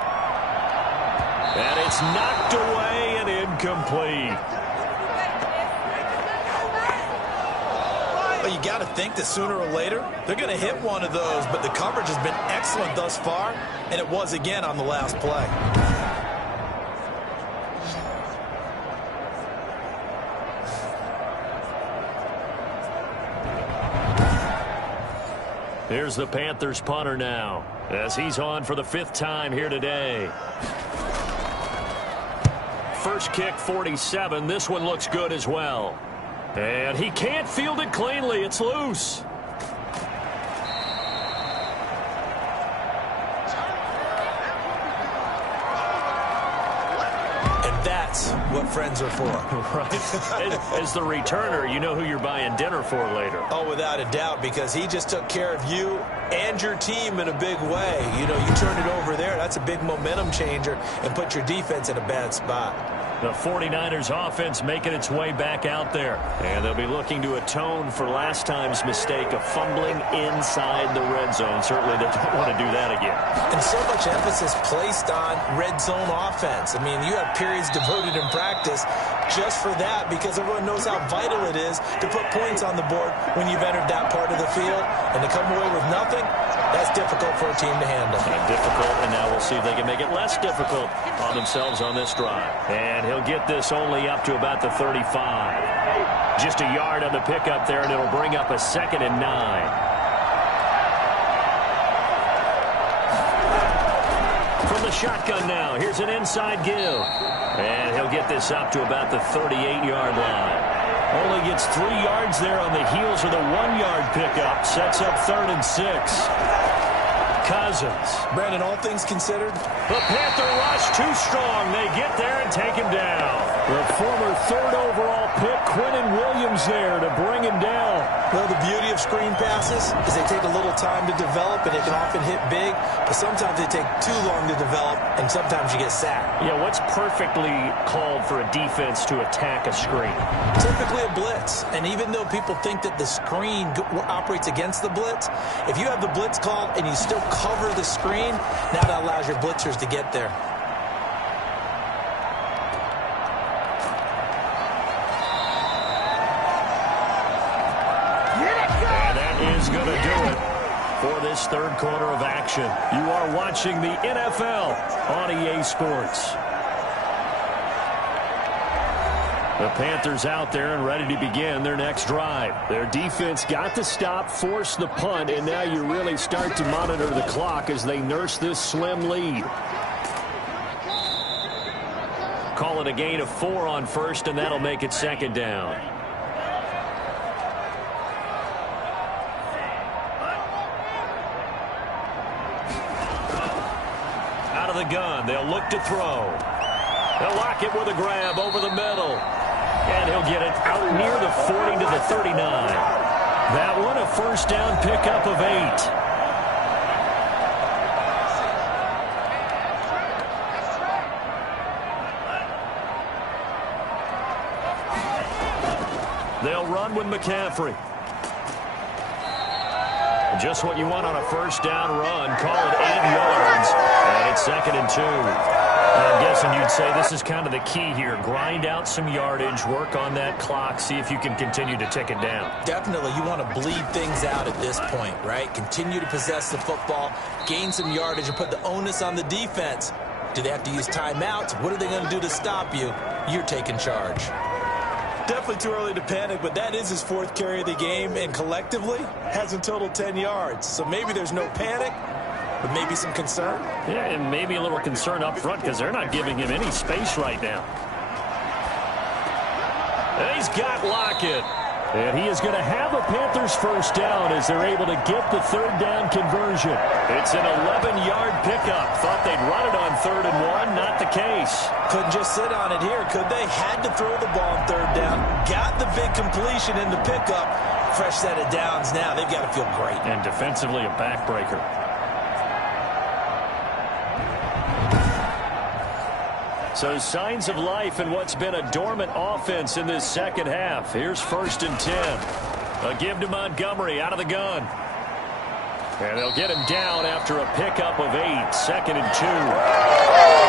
And it's knocked away and incomplete. Well, you got to think that sooner or later, they're going to hit one of those. But the coverage has been excellent thus far, and it was again on the last play. Here's the Panthers punter now, as he's on for the 5th time here today. First kick, 47. This one looks good as well. And he can't field it cleanly. It's loose. And that's what friends are for. Right. As the returner, you know who you're buying dinner for later. Oh, without a doubt, because he just took care of you and your team in a big way. You know, you turn it over there, that's a big momentum changer and put your defense in a bad spot. The 49ers offense making its way back out there. And they'll be looking to atone for last time's mistake of fumbling inside the red zone. Certainly they don't want to do that again. And so much emphasis placed on red zone offense. I mean, you have periods devoted in practice just for that because everyone knows how vital it is to put points on the board when you've entered that part of the field. And to come away with nothing, that's difficult for a team to handle. And difficult, and now we'll see if they can make it less difficult on themselves on this drive. And he'll get this only up to about the 35. Just a yard on the pickup there, and it'll bring up a 2nd and 9. From the shotgun now, here's an inside give. And he'll get this up to about the 38-yard line. Only gets 3 yards there on the heels of the 1-yard pickup. Sets up 3rd and 6. Cousins. Brandon, all things considered, the Panther rush too strong. They get there and take him down. The former 3rd overall pick, Quinnen Williams, there to bring him down. Well, the beauty of screen passes is they take a little time to develop, and they can often hit big, but sometimes they take too long to develop, and sometimes you get sacked. Yeah, what's perfectly called for a defense to attack a screen? Typically a blitz, and even though people think that the screen operates against the blitz, if you have the blitz called and you still cover the screen, now that allows your blitzers to get there. And that is going to do it for this 3rd quarter of action. You are watching the NFL on EA Sports. The Panthers out there and ready to begin their next drive. Their defense got the stop, forced the punt, and now you really start to monitor the clock as they nurse this slim lead. Call it a gain of 4 on 1st, and that'll make it 2nd down. Out of the gun, they'll look to throw. They'll lock it with a grab over the middle. And he'll get it out near the 40 to the 39. That one a 1st down pickup of 8. They'll run with McCaffrey. Just what you want on a 1st down run. Call it 8 yards. And it's 2nd and 2. I'm guessing you'd say this is kind of the key here. Grind out some yardage, work on that clock, see if you can continue to tick it down. Definitely, you want to bleed things out at this point, right? Continue to possess the football, gain some yardage, and put the onus on the defense. Do they have to use timeouts? What are they going to do to stop you? You're taking charge. Definitely too early to panic, but that is his 4th carry of the game, and collectively has in total 10 yards. So maybe there's no panic, but maybe some concern. Yeah, and maybe a little concern up front because they're not giving him any space right now. And he's got Lockett. And he is going to have a Panthers 1st down as they're able to get the 3rd down conversion. It's an 11-yard pickup. Thought they'd run it on 3rd and 1. Not the case. Couldn't just sit on it here, could they? Had to throw the ball on 3rd down. Got the big completion in the pickup. Fresh set of downs now. They've got to feel great. And defensively a backbreaker. So signs of life in what's been a dormant offense in this 2nd half. Here's 1st and 10. A give to Montgomery out of the gun. And they'll get him down after a pickup of 8. 2nd and 2.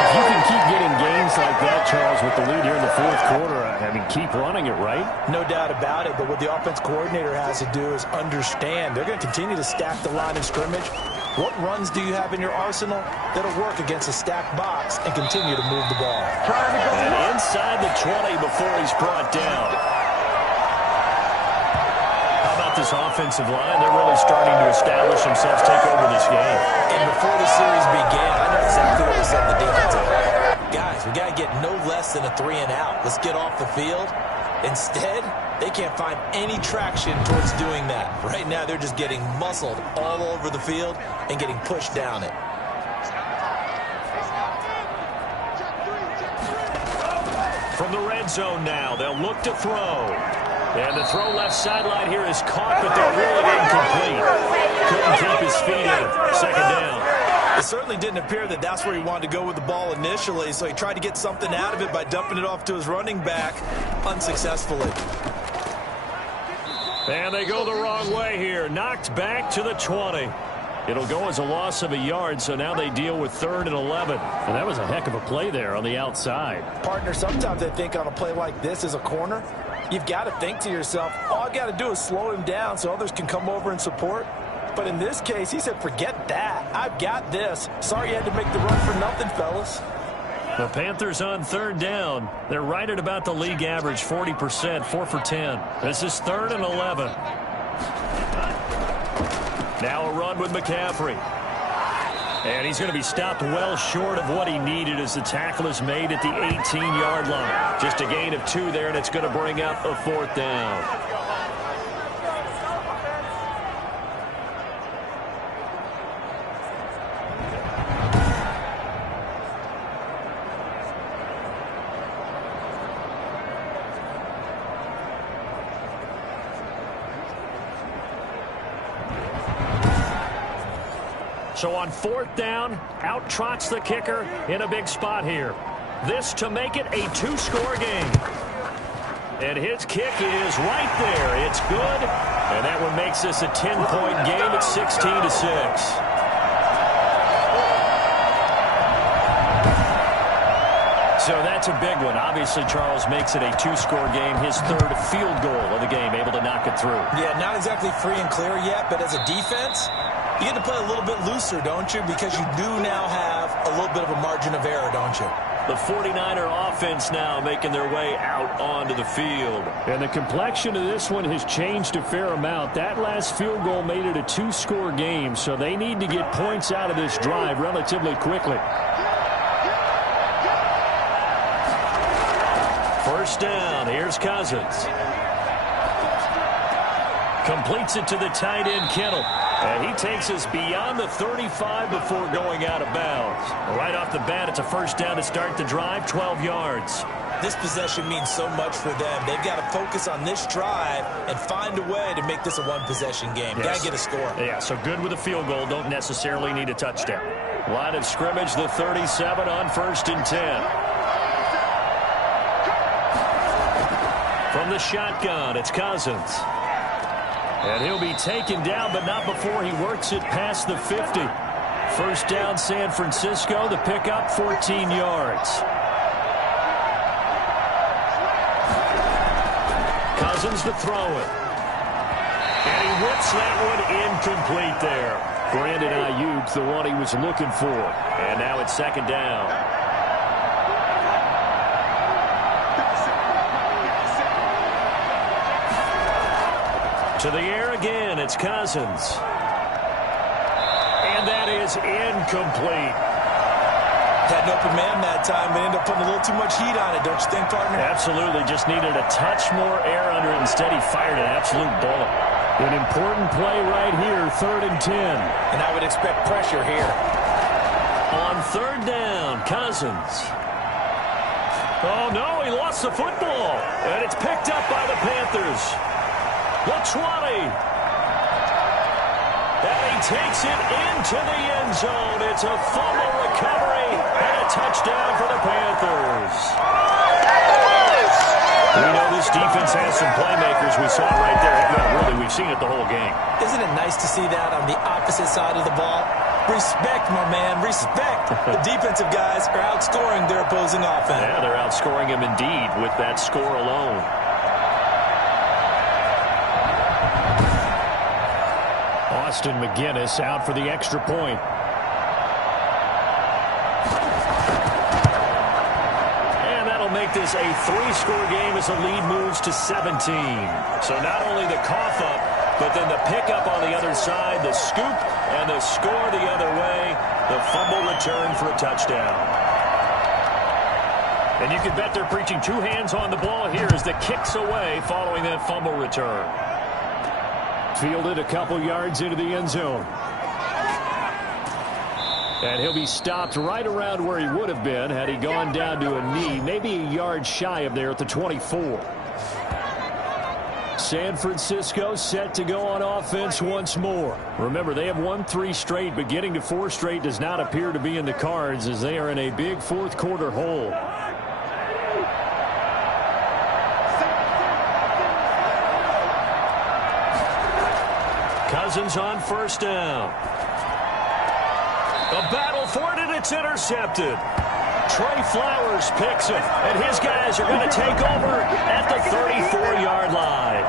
If you can keep getting gains like that, Charles, with the lead here in the 4th quarter, I mean, keep running it, right? No doubt about it, but what the offense coordinator has to do is understand they're going to continue to stack the line of scrimmage. What runs do you have in your arsenal that'll work against a stacked box and continue to move the ball? And inside the 20 before he's brought down. How about this offensive line? They're really starting to establish themselves, take over this game. And before the series began, I know exactly what we said to the defensive line. Guys, we got to get no less than a 3 and out. Let's get off the field. Instead, they can't find any traction towards doing that. Right now, they're just getting muscled all over the field and getting pushed down it. From the red zone now, they'll look to throw. And the throw left sideline here is caught, but they're really incomplete. Couldn't keep his feet in it. 2nd down. It certainly didn't appear that that's where he wanted to go with the ball initially, so he tried to get something out of it by dumping it off to his running back unsuccessfully. And they go the wrong way here. Knocked back to the 20. It'll go as a loss of a yard, so now they deal with 3rd and 11. And that was a heck of a play there on the outside. Partner, sometimes I think on a play like this as a corner, you've got to think to yourself, all I've got to do is slow him down so others can come over and support. But in this case, he said, forget that. I've got this. Sorry you had to make the run for nothing, fellas. The Panthers on 3rd down. They're right at about the league average, 40%, 4 for 10. This is 3rd and 11. Now a run with McCaffrey. And he's going to be stopped well short of what he needed as the tackle is made at the 18-yard line. Just a gain of 2 there, and it's going to bring up a 4th down. So on 4th down, out trots the kicker in a big spot here. This to make it a 2-score game. And his kick is right there. It's good. And that one makes this a 10-point game at 16-6. So that's a big one. Obviously, Charles makes it a 2-score game. His 3rd field goal of the game, able to knock it through. Yeah, not exactly free and clear yet, but as a defense, you get to play a little bit looser, don't you? Because you do now have a little bit of a margin of error, don't you? The 49er offense now making their way out onto the field. And the complexion of this one has changed a fair amount. That last field goal made it a 2-score game, so they need to get points out of this drive relatively quickly. 1st down. Here's Cousins. Completes it to the tight end, Kittle. And he takes us beyond the 35 before going out of bounds. Right off the bat, it's a 1st down to start the drive, 12 yards. This possession means so much for them. They've got to focus on this drive and find a way to make this a 1-possession game. Yes. Got to get a score. Yeah, so good with a field goal. Don't necessarily need a touchdown. Line of scrimmage, the 37 on 1st and 10. From the shotgun, it's Cousins. And he'll be taken down, but not before he works it past the 50. 1st down, San Francisco. The pickup, 14 yards. Cousins to throw it. And he whips that one incomplete there. Brandon Ayuk, the one he was looking for. And now it's 2nd down. To the air again, it's Cousins. And that is incomplete. Had an open man that time, but ended up putting a little too much heat on it, don't you think, partner? Absolutely. Just needed a touch more air under it. Instead, he fired an absolute bullet. An important play right here, 3rd and 10. And I would expect pressure here. On 3rd down, Cousins. Oh, no, he lost the football. And it's picked up by the Panthers. The 20. And he takes it into the end zone. It's a fumble recovery and a touchdown for the Panthers. We know this defense has some playmakers. We saw it right there. Well, really, we've seen it the whole game. Isn't it nice to see that on the opposite side of the ball? Respect, my man, respect. The defensive guys are outscoring their opposing offense. Yeah, they're outscoring him indeed with that score alone. Austin McGinnis out for the extra point. And that'll make this a 3-score game as the lead moves to 17. So not only the cough up, but then the pickup on the other side, the scoop, and the score the other way, the fumble return for a touchdown. And you can bet they're preaching 2 hands on the ball here as the kick's away following that fumble return. Fielded a couple yards into the end zone. And he'll be stopped right around where he would have been had he gone down to a knee, maybe a yard shy of there at the 24. San Francisco set to go on offense once more. Remember, they have won 3 straight, but getting to 4 straight does not appear to be in the cards as they are in a big fourth quarter hole. Cousins on first down. A battle for it, and it's intercepted. Trey Flowers picks it, and his guys are going to take over at the 34-yard line.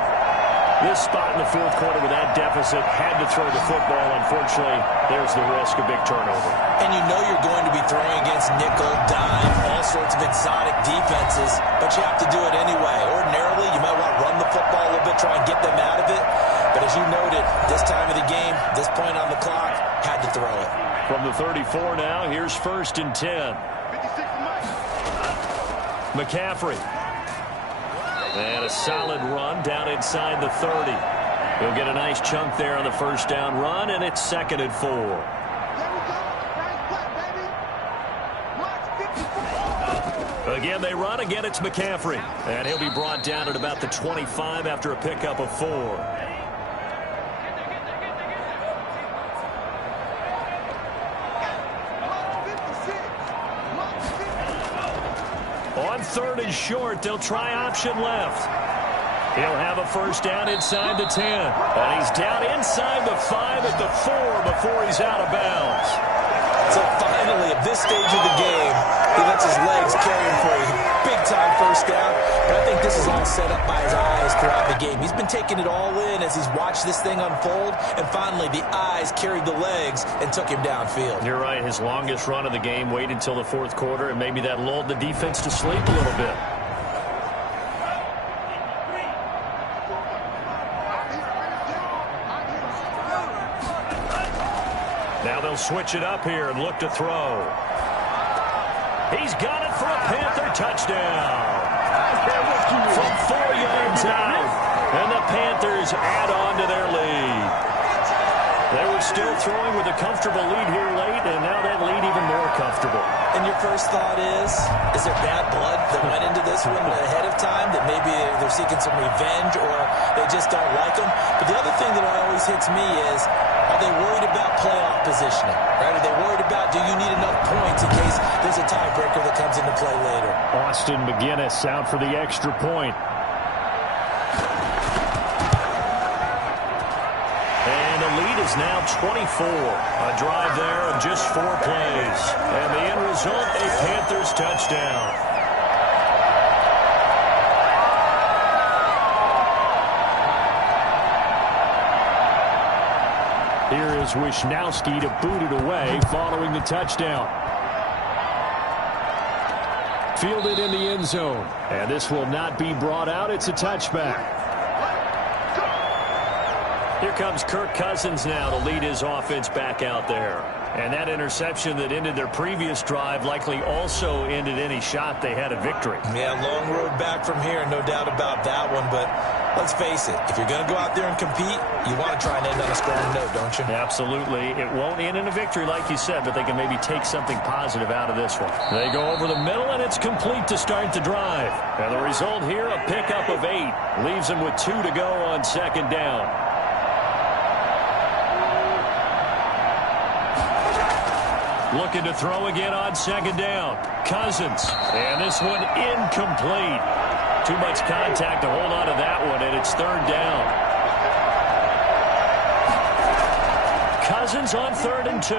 This spot in the fourth quarter with that deficit had to throw the football. Unfortunately, there's the risk of big turnover. And you know you're going to be throwing against nickel, dime, all sorts of exotic defenses, but you have to do it anyway. Ordinarily, you might want to run the football a little bit, try and get them out of it. But as you noted, this time of the game, this point on the clock, had to throw it. From the 34 now, here's 1st and 10. McCaffrey. And a solid run down inside the 30. He'll get a nice chunk there on the first down run, and it's 2nd and 4. Again, they run. Again, it's McCaffrey. And he'll be brought down at about the 25 after a pickup of 4. On 3rd and short, they'll try option left. He'll have a first down inside the 10. And he's down inside the 5 at the 4 before he's out of bounds. So finally, at this stage of the game, he lets his legs carry him for a big-time first down. But I think this is all set up by his eyes throughout the game. He's been taking it all in as he's watched this thing unfold. And finally, the eyes carried the legs and took him downfield. You're right. His longest run of the game waited until the fourth quarter, and maybe that lulled the defense to sleep a little bit. Now they'll switch it up here and look to throw. He's got it for a Panther touchdown. From 4 yards out, and the Panthers add on to their lead. They were still throwing with a comfortable lead here late, and now that lead even more comfortable. And your first thought is there bad blood that went into this one ahead of time, that maybe they're seeking some revenge or they just don't like them? But the other thing that always hits me is, are they worried about playoff positioning? Right? Are they worried about, do you need enough points in case there's a tiebreaker that comes into play later? Austin McGinnis out for the extra point. And the lead is now 24. A drive there of just 4 plays. And the end result, a Panthers touchdown. Here is Wisnowski to boot it away following the touchdown. Fielded in the end zone. And this will not be brought out. It's a touchback. Here comes Kirk Cousins now to lead his offense back out there. And that interception that ended their previous drive likely also ended any shot they had at victory. Yeah, long road back from here, no doubt about that one. But let's face it, if you're going to go out there and compete, you want to try and end on a strong note, don't you? Absolutely. It won't end in a victory like you said, but they can maybe take something positive out of this one. They go over the middle, and it's complete to start the drive. And the result here, a pickup of 8. Leaves them with 2 to go on 2nd down. Looking to throw again on 2nd down. Cousins. And this one incomplete. Too much contact to hold on to that one, and it's 3rd down. Cousins on 3rd and 2.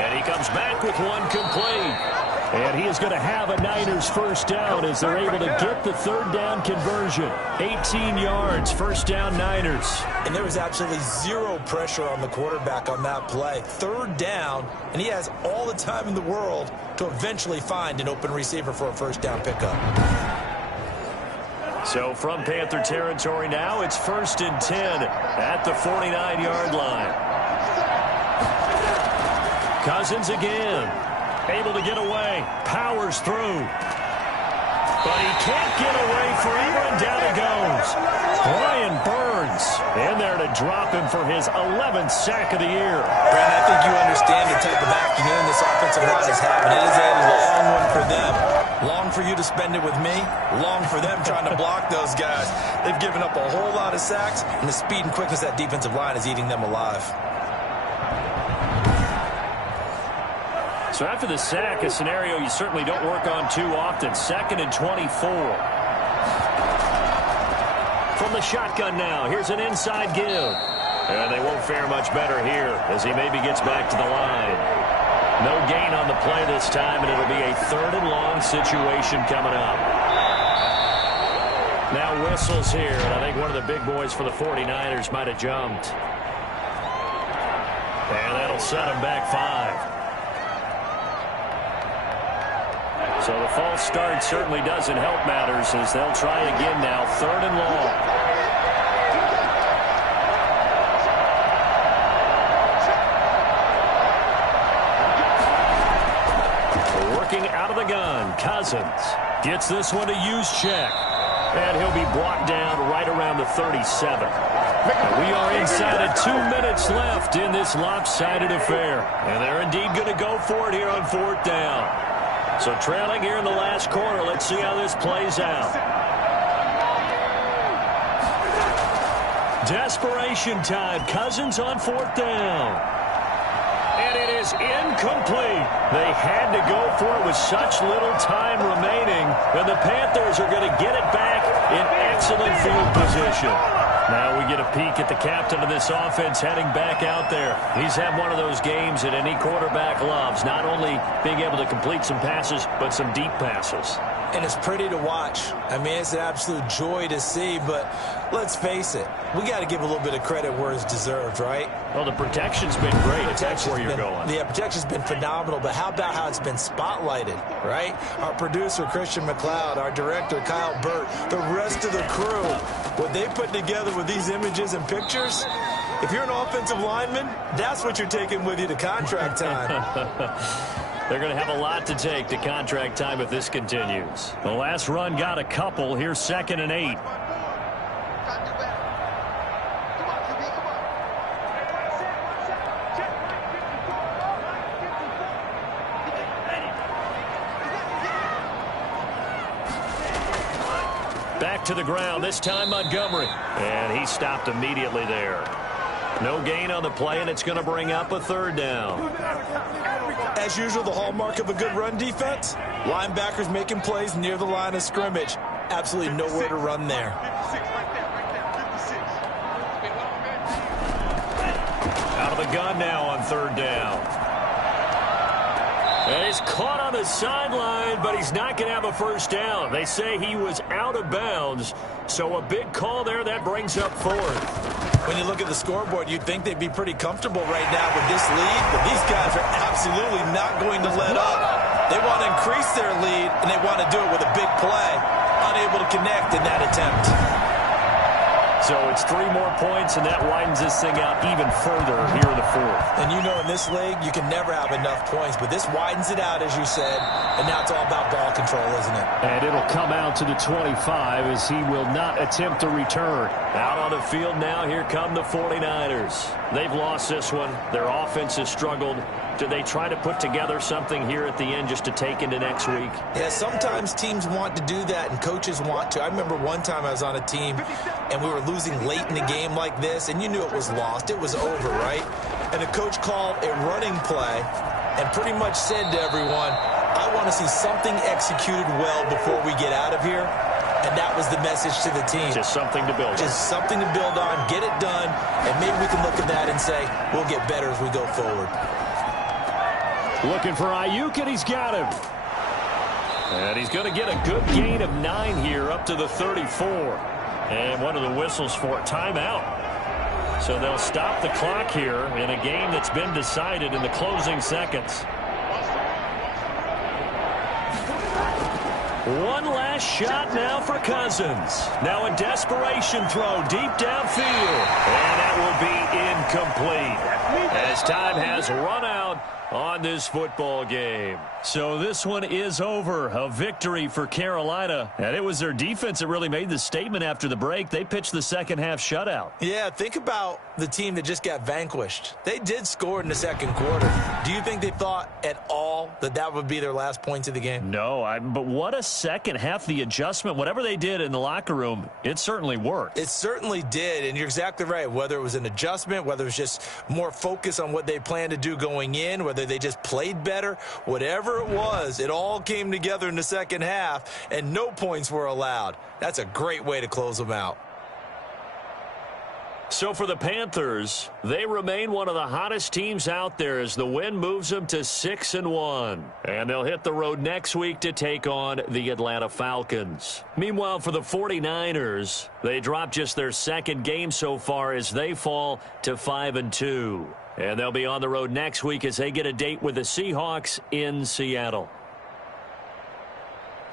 And he comes back with one complete. And he is going to have a Niners first down as they're able to get the 3rd down conversion. 18 yards, first down Niners. And there was absolutely zero pressure on the quarterback on that play. 3rd down, and he has all the time in the world to eventually find an open receiver for a first down pickup. So from Panther territory now, it's 1st and 10 at the 49-yard line. Cousins again. Able to get away. Powers through. But he can't get away forever, and down he goes. Brian Burns in there to drop him for his 11th sack of the year. Brandon, I think you understand the type of afternoon this offensive line is having. It is a long one for them. Long for you to to spend it with me. Long for them trying to block those guys. They've given up a whole lot of sacks, and the speed and quickness of that defensive line is eating them alive. So after the sack, a scenario you certainly don't work on too often. 2nd and 24. From the shotgun now, here's an inside give. And they won't fare much better here as he maybe gets back to the line. No gain on the play this time, and it'll be a 3rd and long situation coming up. Now whistles here, and I think one of the big boys for the 49ers might have jumped. And that'll set him back 5. So the false start certainly doesn't help matters as they'll try again now, 3rd and long. Out of the gun, Cousins gets this one to Juszczyk, and he'll be brought down right around the 37. And we are inside of 2 minutes left in this lopsided affair, and they're indeed going to go for it here on 4th down. So trailing here in the last quarter, let's see how this plays out. Desperation time, Cousins on 4th down. And it is incomplete. They had to go for it with such little time remaining. And the Panthers are going to get it back in excellent field position. Now we get a peek at the captain of this offense heading back out there. He's had one of those games that any quarterback loves. Not only being able to complete some passes, but some deep passes. And it's pretty to watch. I mean, it's an absolute joy to see, but let's face it, we got to give a little bit of credit where it's deserved, right? Well, the protection's been great if that's where you're going. Yeah, protection's been phenomenal, but how about how it's been spotlighted, right? Our producer, Christian McLeod, our director, Kyle Burt, the rest of the crew, what they put together with these images and pictures, if you're an offensive lineman, that's what you're taking with you to contract time. They're going to have a lot to take to contract time if this continues. The last run got a couple. Here's 2nd and 8. Back to the ground, this time Montgomery. And he stopped immediately there. No gain on the play, and it's going to bring up a 3rd down. As usual, the hallmark of a good run defense, linebackers making plays near the line of scrimmage. Absolutely nowhere to run there. Out of the gun now on 3rd down. And he's caught on the sideline, but he's not going to have a first down. They say he was out of bounds, so a big call there. That brings up 4th. When you look at the scoreboard, you'd think they'd be pretty comfortable right now with this lead, but these guys are absolutely not going to let up. They want to increase their lead, and they want to do it with a big play. Unable to connect in that attempt. So it's 3 more points, and that widens this thing out even further here in the 4th. And you know in this league, you can never have enough points, but this widens it out, as you said, and now it's all about ball control, isn't it? And it'll come out to the 25 as he will not attempt to return. Out on the field now, here come the 49ers. They've lost this one. Their offense has struggled. Do they try to put together something here at the end just to take into next week? Yeah, sometimes teams want to do that and coaches want to. I remember one time I was on a team and we were losing late in the game like this, and you knew it was lost. It was over, right? And the coach called a running play and pretty much said to everyone, I want to see something executed well before we get out of here. And that was the message to the team. Just something to build on. Just something to build on, get it done, and maybe we can look at that and say, we'll get better as we go forward. Looking for Ayuk, and he's got him. And he's going to get a good gain of 9 here up to the 34. And one of the whistles for a timeout. So they'll stop the clock here in a game that's been decided in the closing seconds. One last shot now for Cousins. Now a desperation throw deep downfield. And that will be incomplete. As time has run out on this football game. So this one is over. A victory for Carolina. And it was their defense that really made the statement after the break. They pitched the second half shutout. Yeah, think about the team that just got vanquished. They did score in the second quarter. Do you think they thought at all that that would be their last points of the game? No, but what a second half. The adjustment, whatever they did in the locker room, it certainly worked. It certainly did, and you're exactly right. Whether it was an adjustment, whether it was just more focus on what they planned to do going in, whether they just played better, whatever it was, it all came together in the second half, and no points were allowed. That's a great way to close them out. So for the Panthers, they remain one of the hottest teams out there as the win moves them to 6-1. And they'll hit the road next week to take on the Atlanta Falcons. Meanwhile, for the 49ers, they dropped just their second game so far as they fall to 5-2. And they'll be on the road next week as they get a date with the Seahawks in Seattle.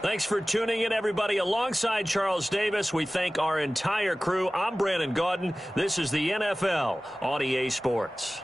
Thanks for tuning in, everybody. Alongside Charles Davis, we thank our entire crew. I'm Brandon Gaudin. This is the NFL on EA Sports.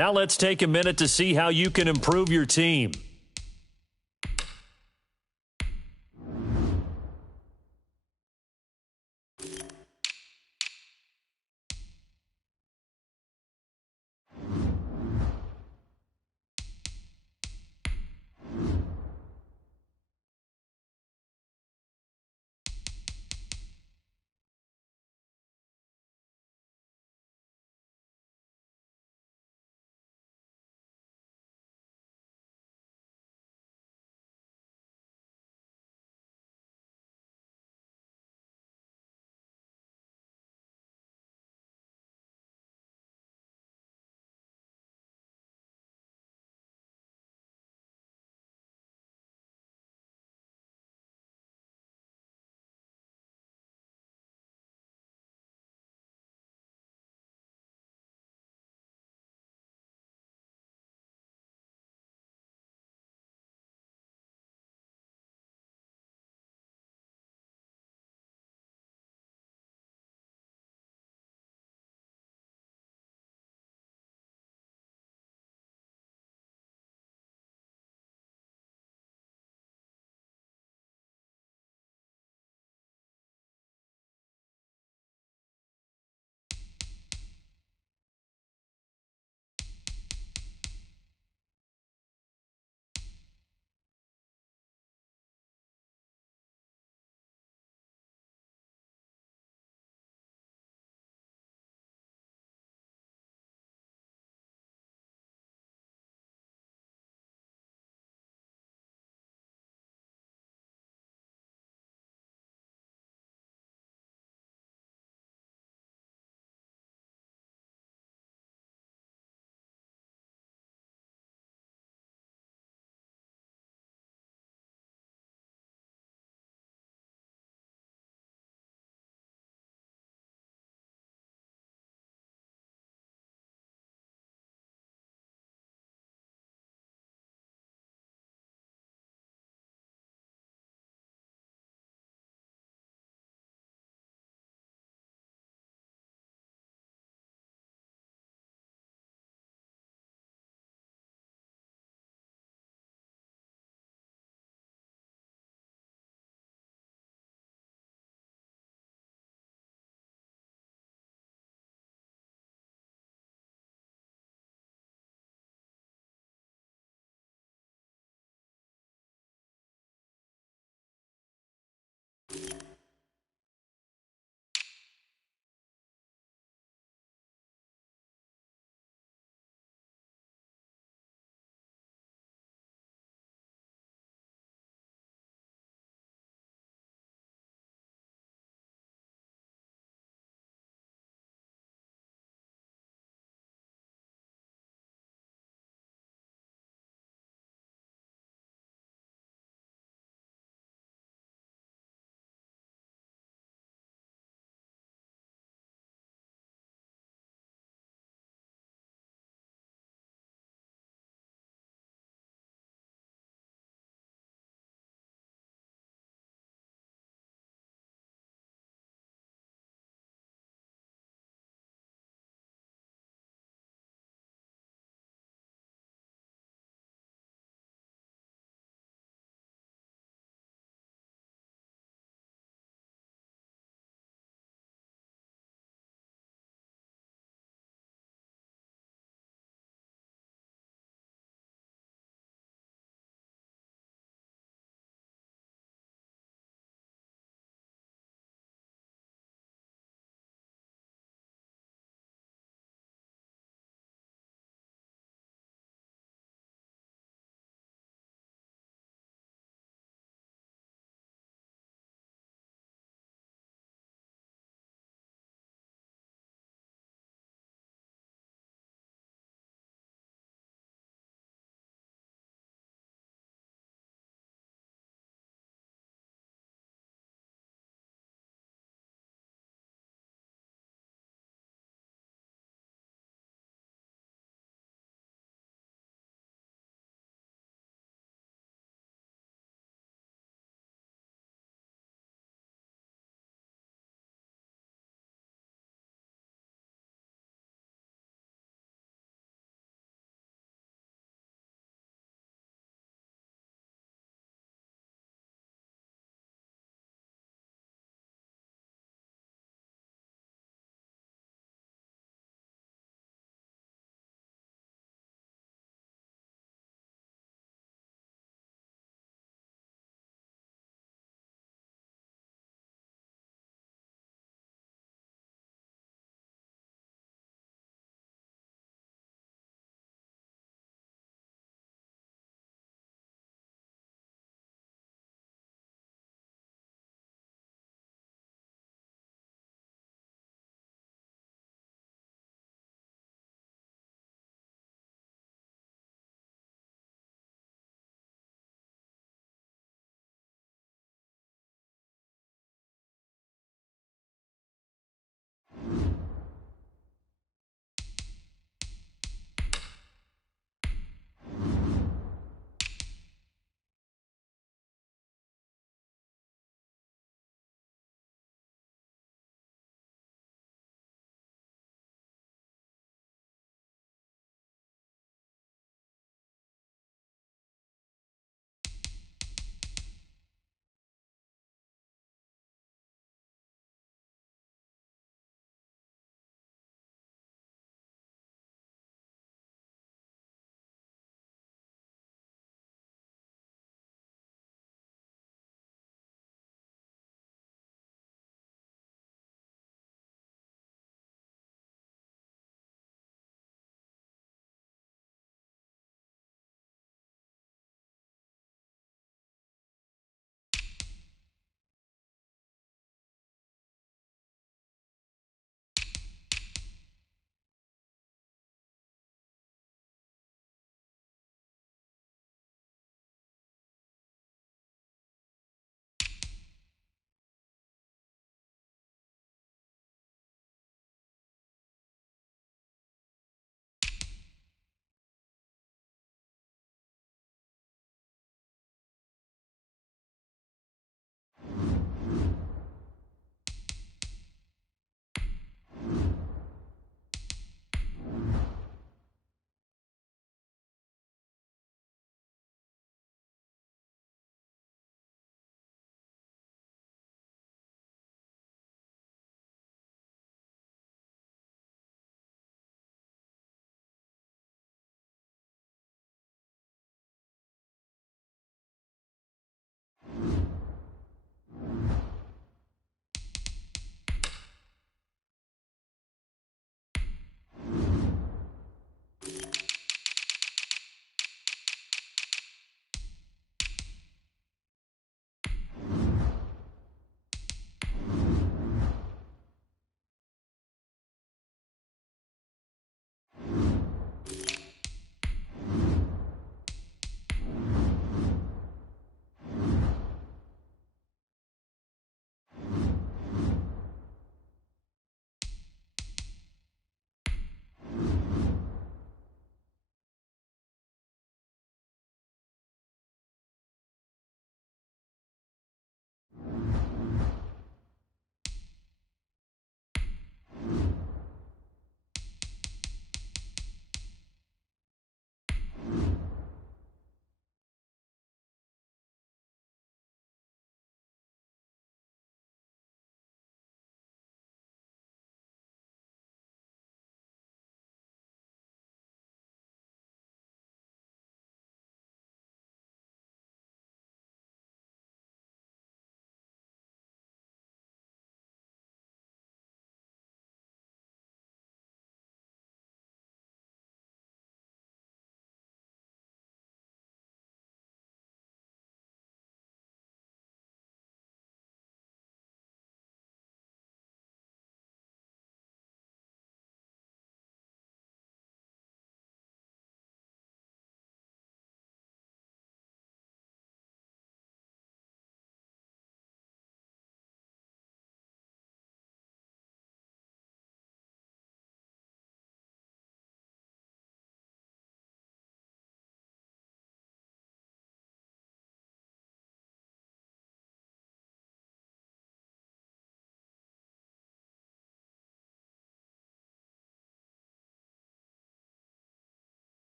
Now let's take a minute to see how you can improve your team.